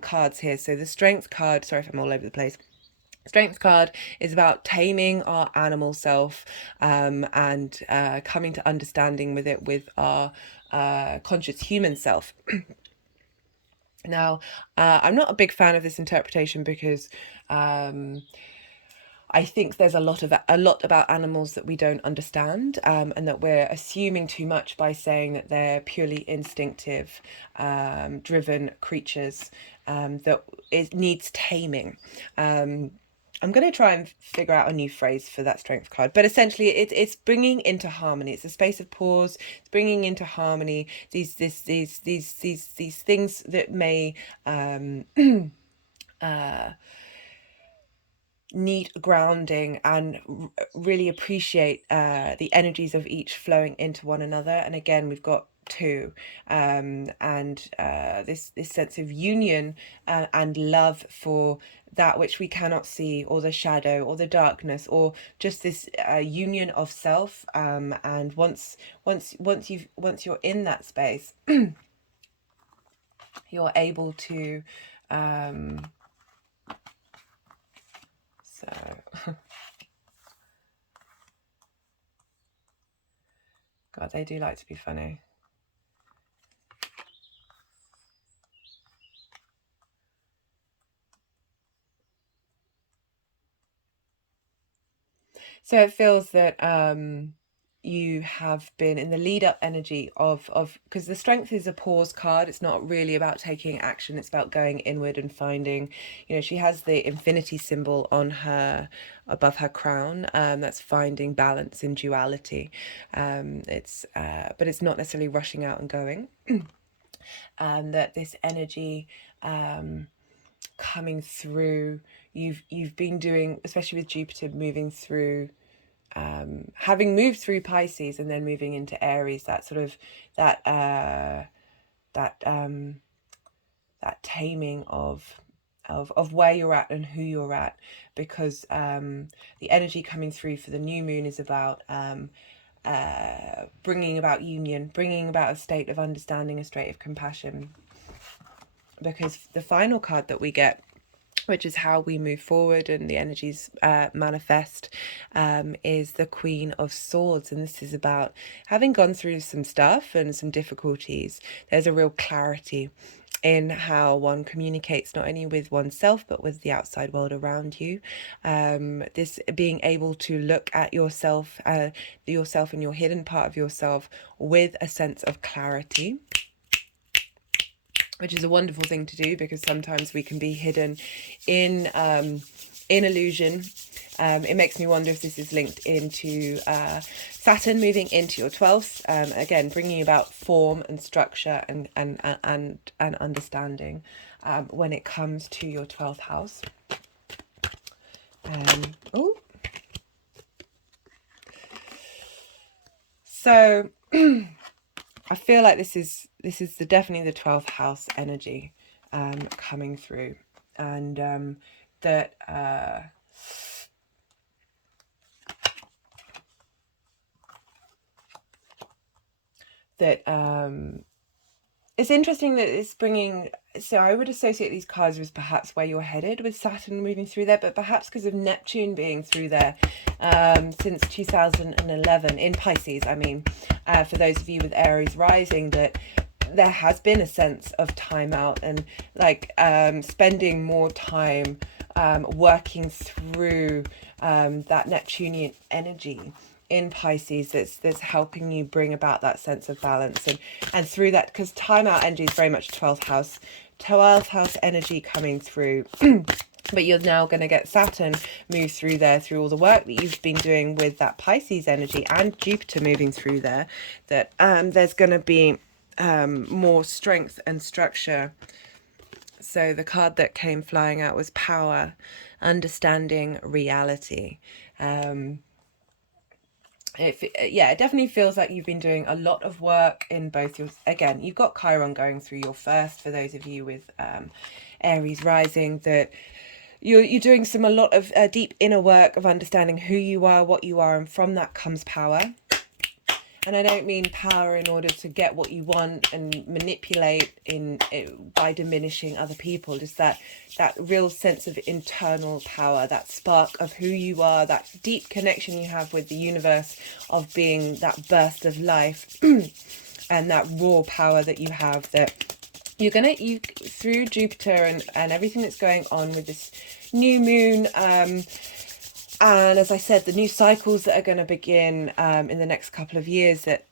cards here. So the Strength card, sorry if I'm all over the place. Strength card is about taming our animal self, and coming to understanding with it with our conscious human self. Now, I'm not a big fan of this interpretation because I think there's a lot about animals that we don't understand, and that we're assuming too much by saying that they're purely instinctive, driven creatures that it needs taming. I'm going to try and figure out a new phrase for that Strength card, but essentially it's bringing into harmony. It's a space of pause. It's bringing into harmony these things that may need grounding, and really appreciate the energies of each flowing into one another. And again, we've got two, and this sense of union and love for that which we cannot see, or the shadow, or the darkness, or just this union of self. And once you're in that space, you're able to God, they do like to be funny. So it feels that you have been in the lead up energy of because the Strength is a pause card. It's not really about taking action. It's about going inward and finding, she has the infinity symbol on her, above her crown. That's finding balance in duality. But it's not necessarily rushing out and going. That this energy coming through, you've been doing, especially with Jupiter moving through, having moved through Pisces and then moving into Aries, that sort of that taming of of where you're at and who you're at, because the energy coming through for the new moon is about bringing about union, bringing about a state of understanding, a state of compassion. Because the final card that we get, which is how we move forward and the energies manifest, is the Queen of Swords. And this is about having gone through some stuff and some difficulties. There's a real clarity in how one communicates, not only with oneself but with the outside world around you. This being able to look at yourself and your hidden part of yourself with a sense of clarity, which is a wonderful thing to do, because sometimes we can be hidden in illusion. It makes me wonder if this is linked into Saturn moving into your 12th, again bringing about form and structure and understanding when it comes to your 12th house. So I feel like this is definitely the 12th house energy coming through, and that it's interesting that it's bringing, so I would associate these cards with perhaps where you're headed with Saturn moving through there, but perhaps because of Neptune being through there since 2011 in Pisces. I mean, for those of you with Aries rising, that there has been a sense of time out and like spending more time working through that Neptunian energy in Pisces that's helping you bring about that sense of balance, and through that, because time out energy is very much 12th house energy coming through. But you're now going to get Saturn move through there, through all the work that you've been doing with that Pisces energy, and Jupiter moving through there, that there's going to be more strength and structure. So the card that came flying out was Power, Understanding Reality. It definitely feels like you've been doing a lot of work in both your, again, you've got Chiron going through your first, for those of you with Aries rising, that you're doing a lot of deep inner work of understanding who you are, what you are, and from that comes power. And I don't mean power in order to get what you want and manipulate by diminishing other people. Just that real sense of internal power, that spark of who you are, that deep connection you have with the universe of being that burst of life, and that raw power that you have, that you through Jupiter and everything that's going on with this new moon, and as I said, the new cycles that are going to begin in the next couple of years, that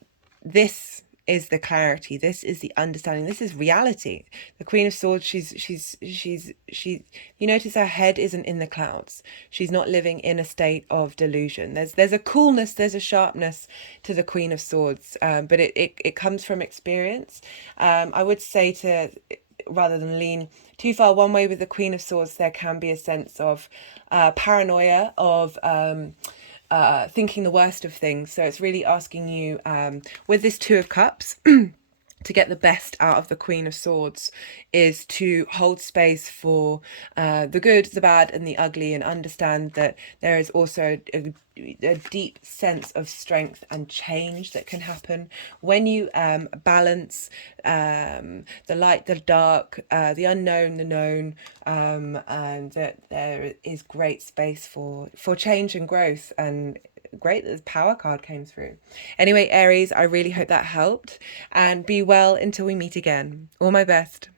this is the clarity, this is the understanding, this is reality. The Queen of Swords, she's you notice her head isn't in the clouds. She's not living in a state of delusion. There's a coolness, there's a sharpness to the Queen of Swords, but it comes from experience. I would say, to rather than lean too far one way with the Queen of Swords, there can be a sense of paranoia, of thinking the worst of things. So it's really asking you, with this Two of Cups, to get the best out of the Queen of Swords, is to hold space for the good, the bad, and the ugly, and understand that there is also a deep sense of strength and change that can happen when you balance the light, the dark, the unknown, the known, and that there is great space for change and growth. And great that the Power card came through. Anyway, Aries, I really hope that helped, and be well until we meet again. All my best.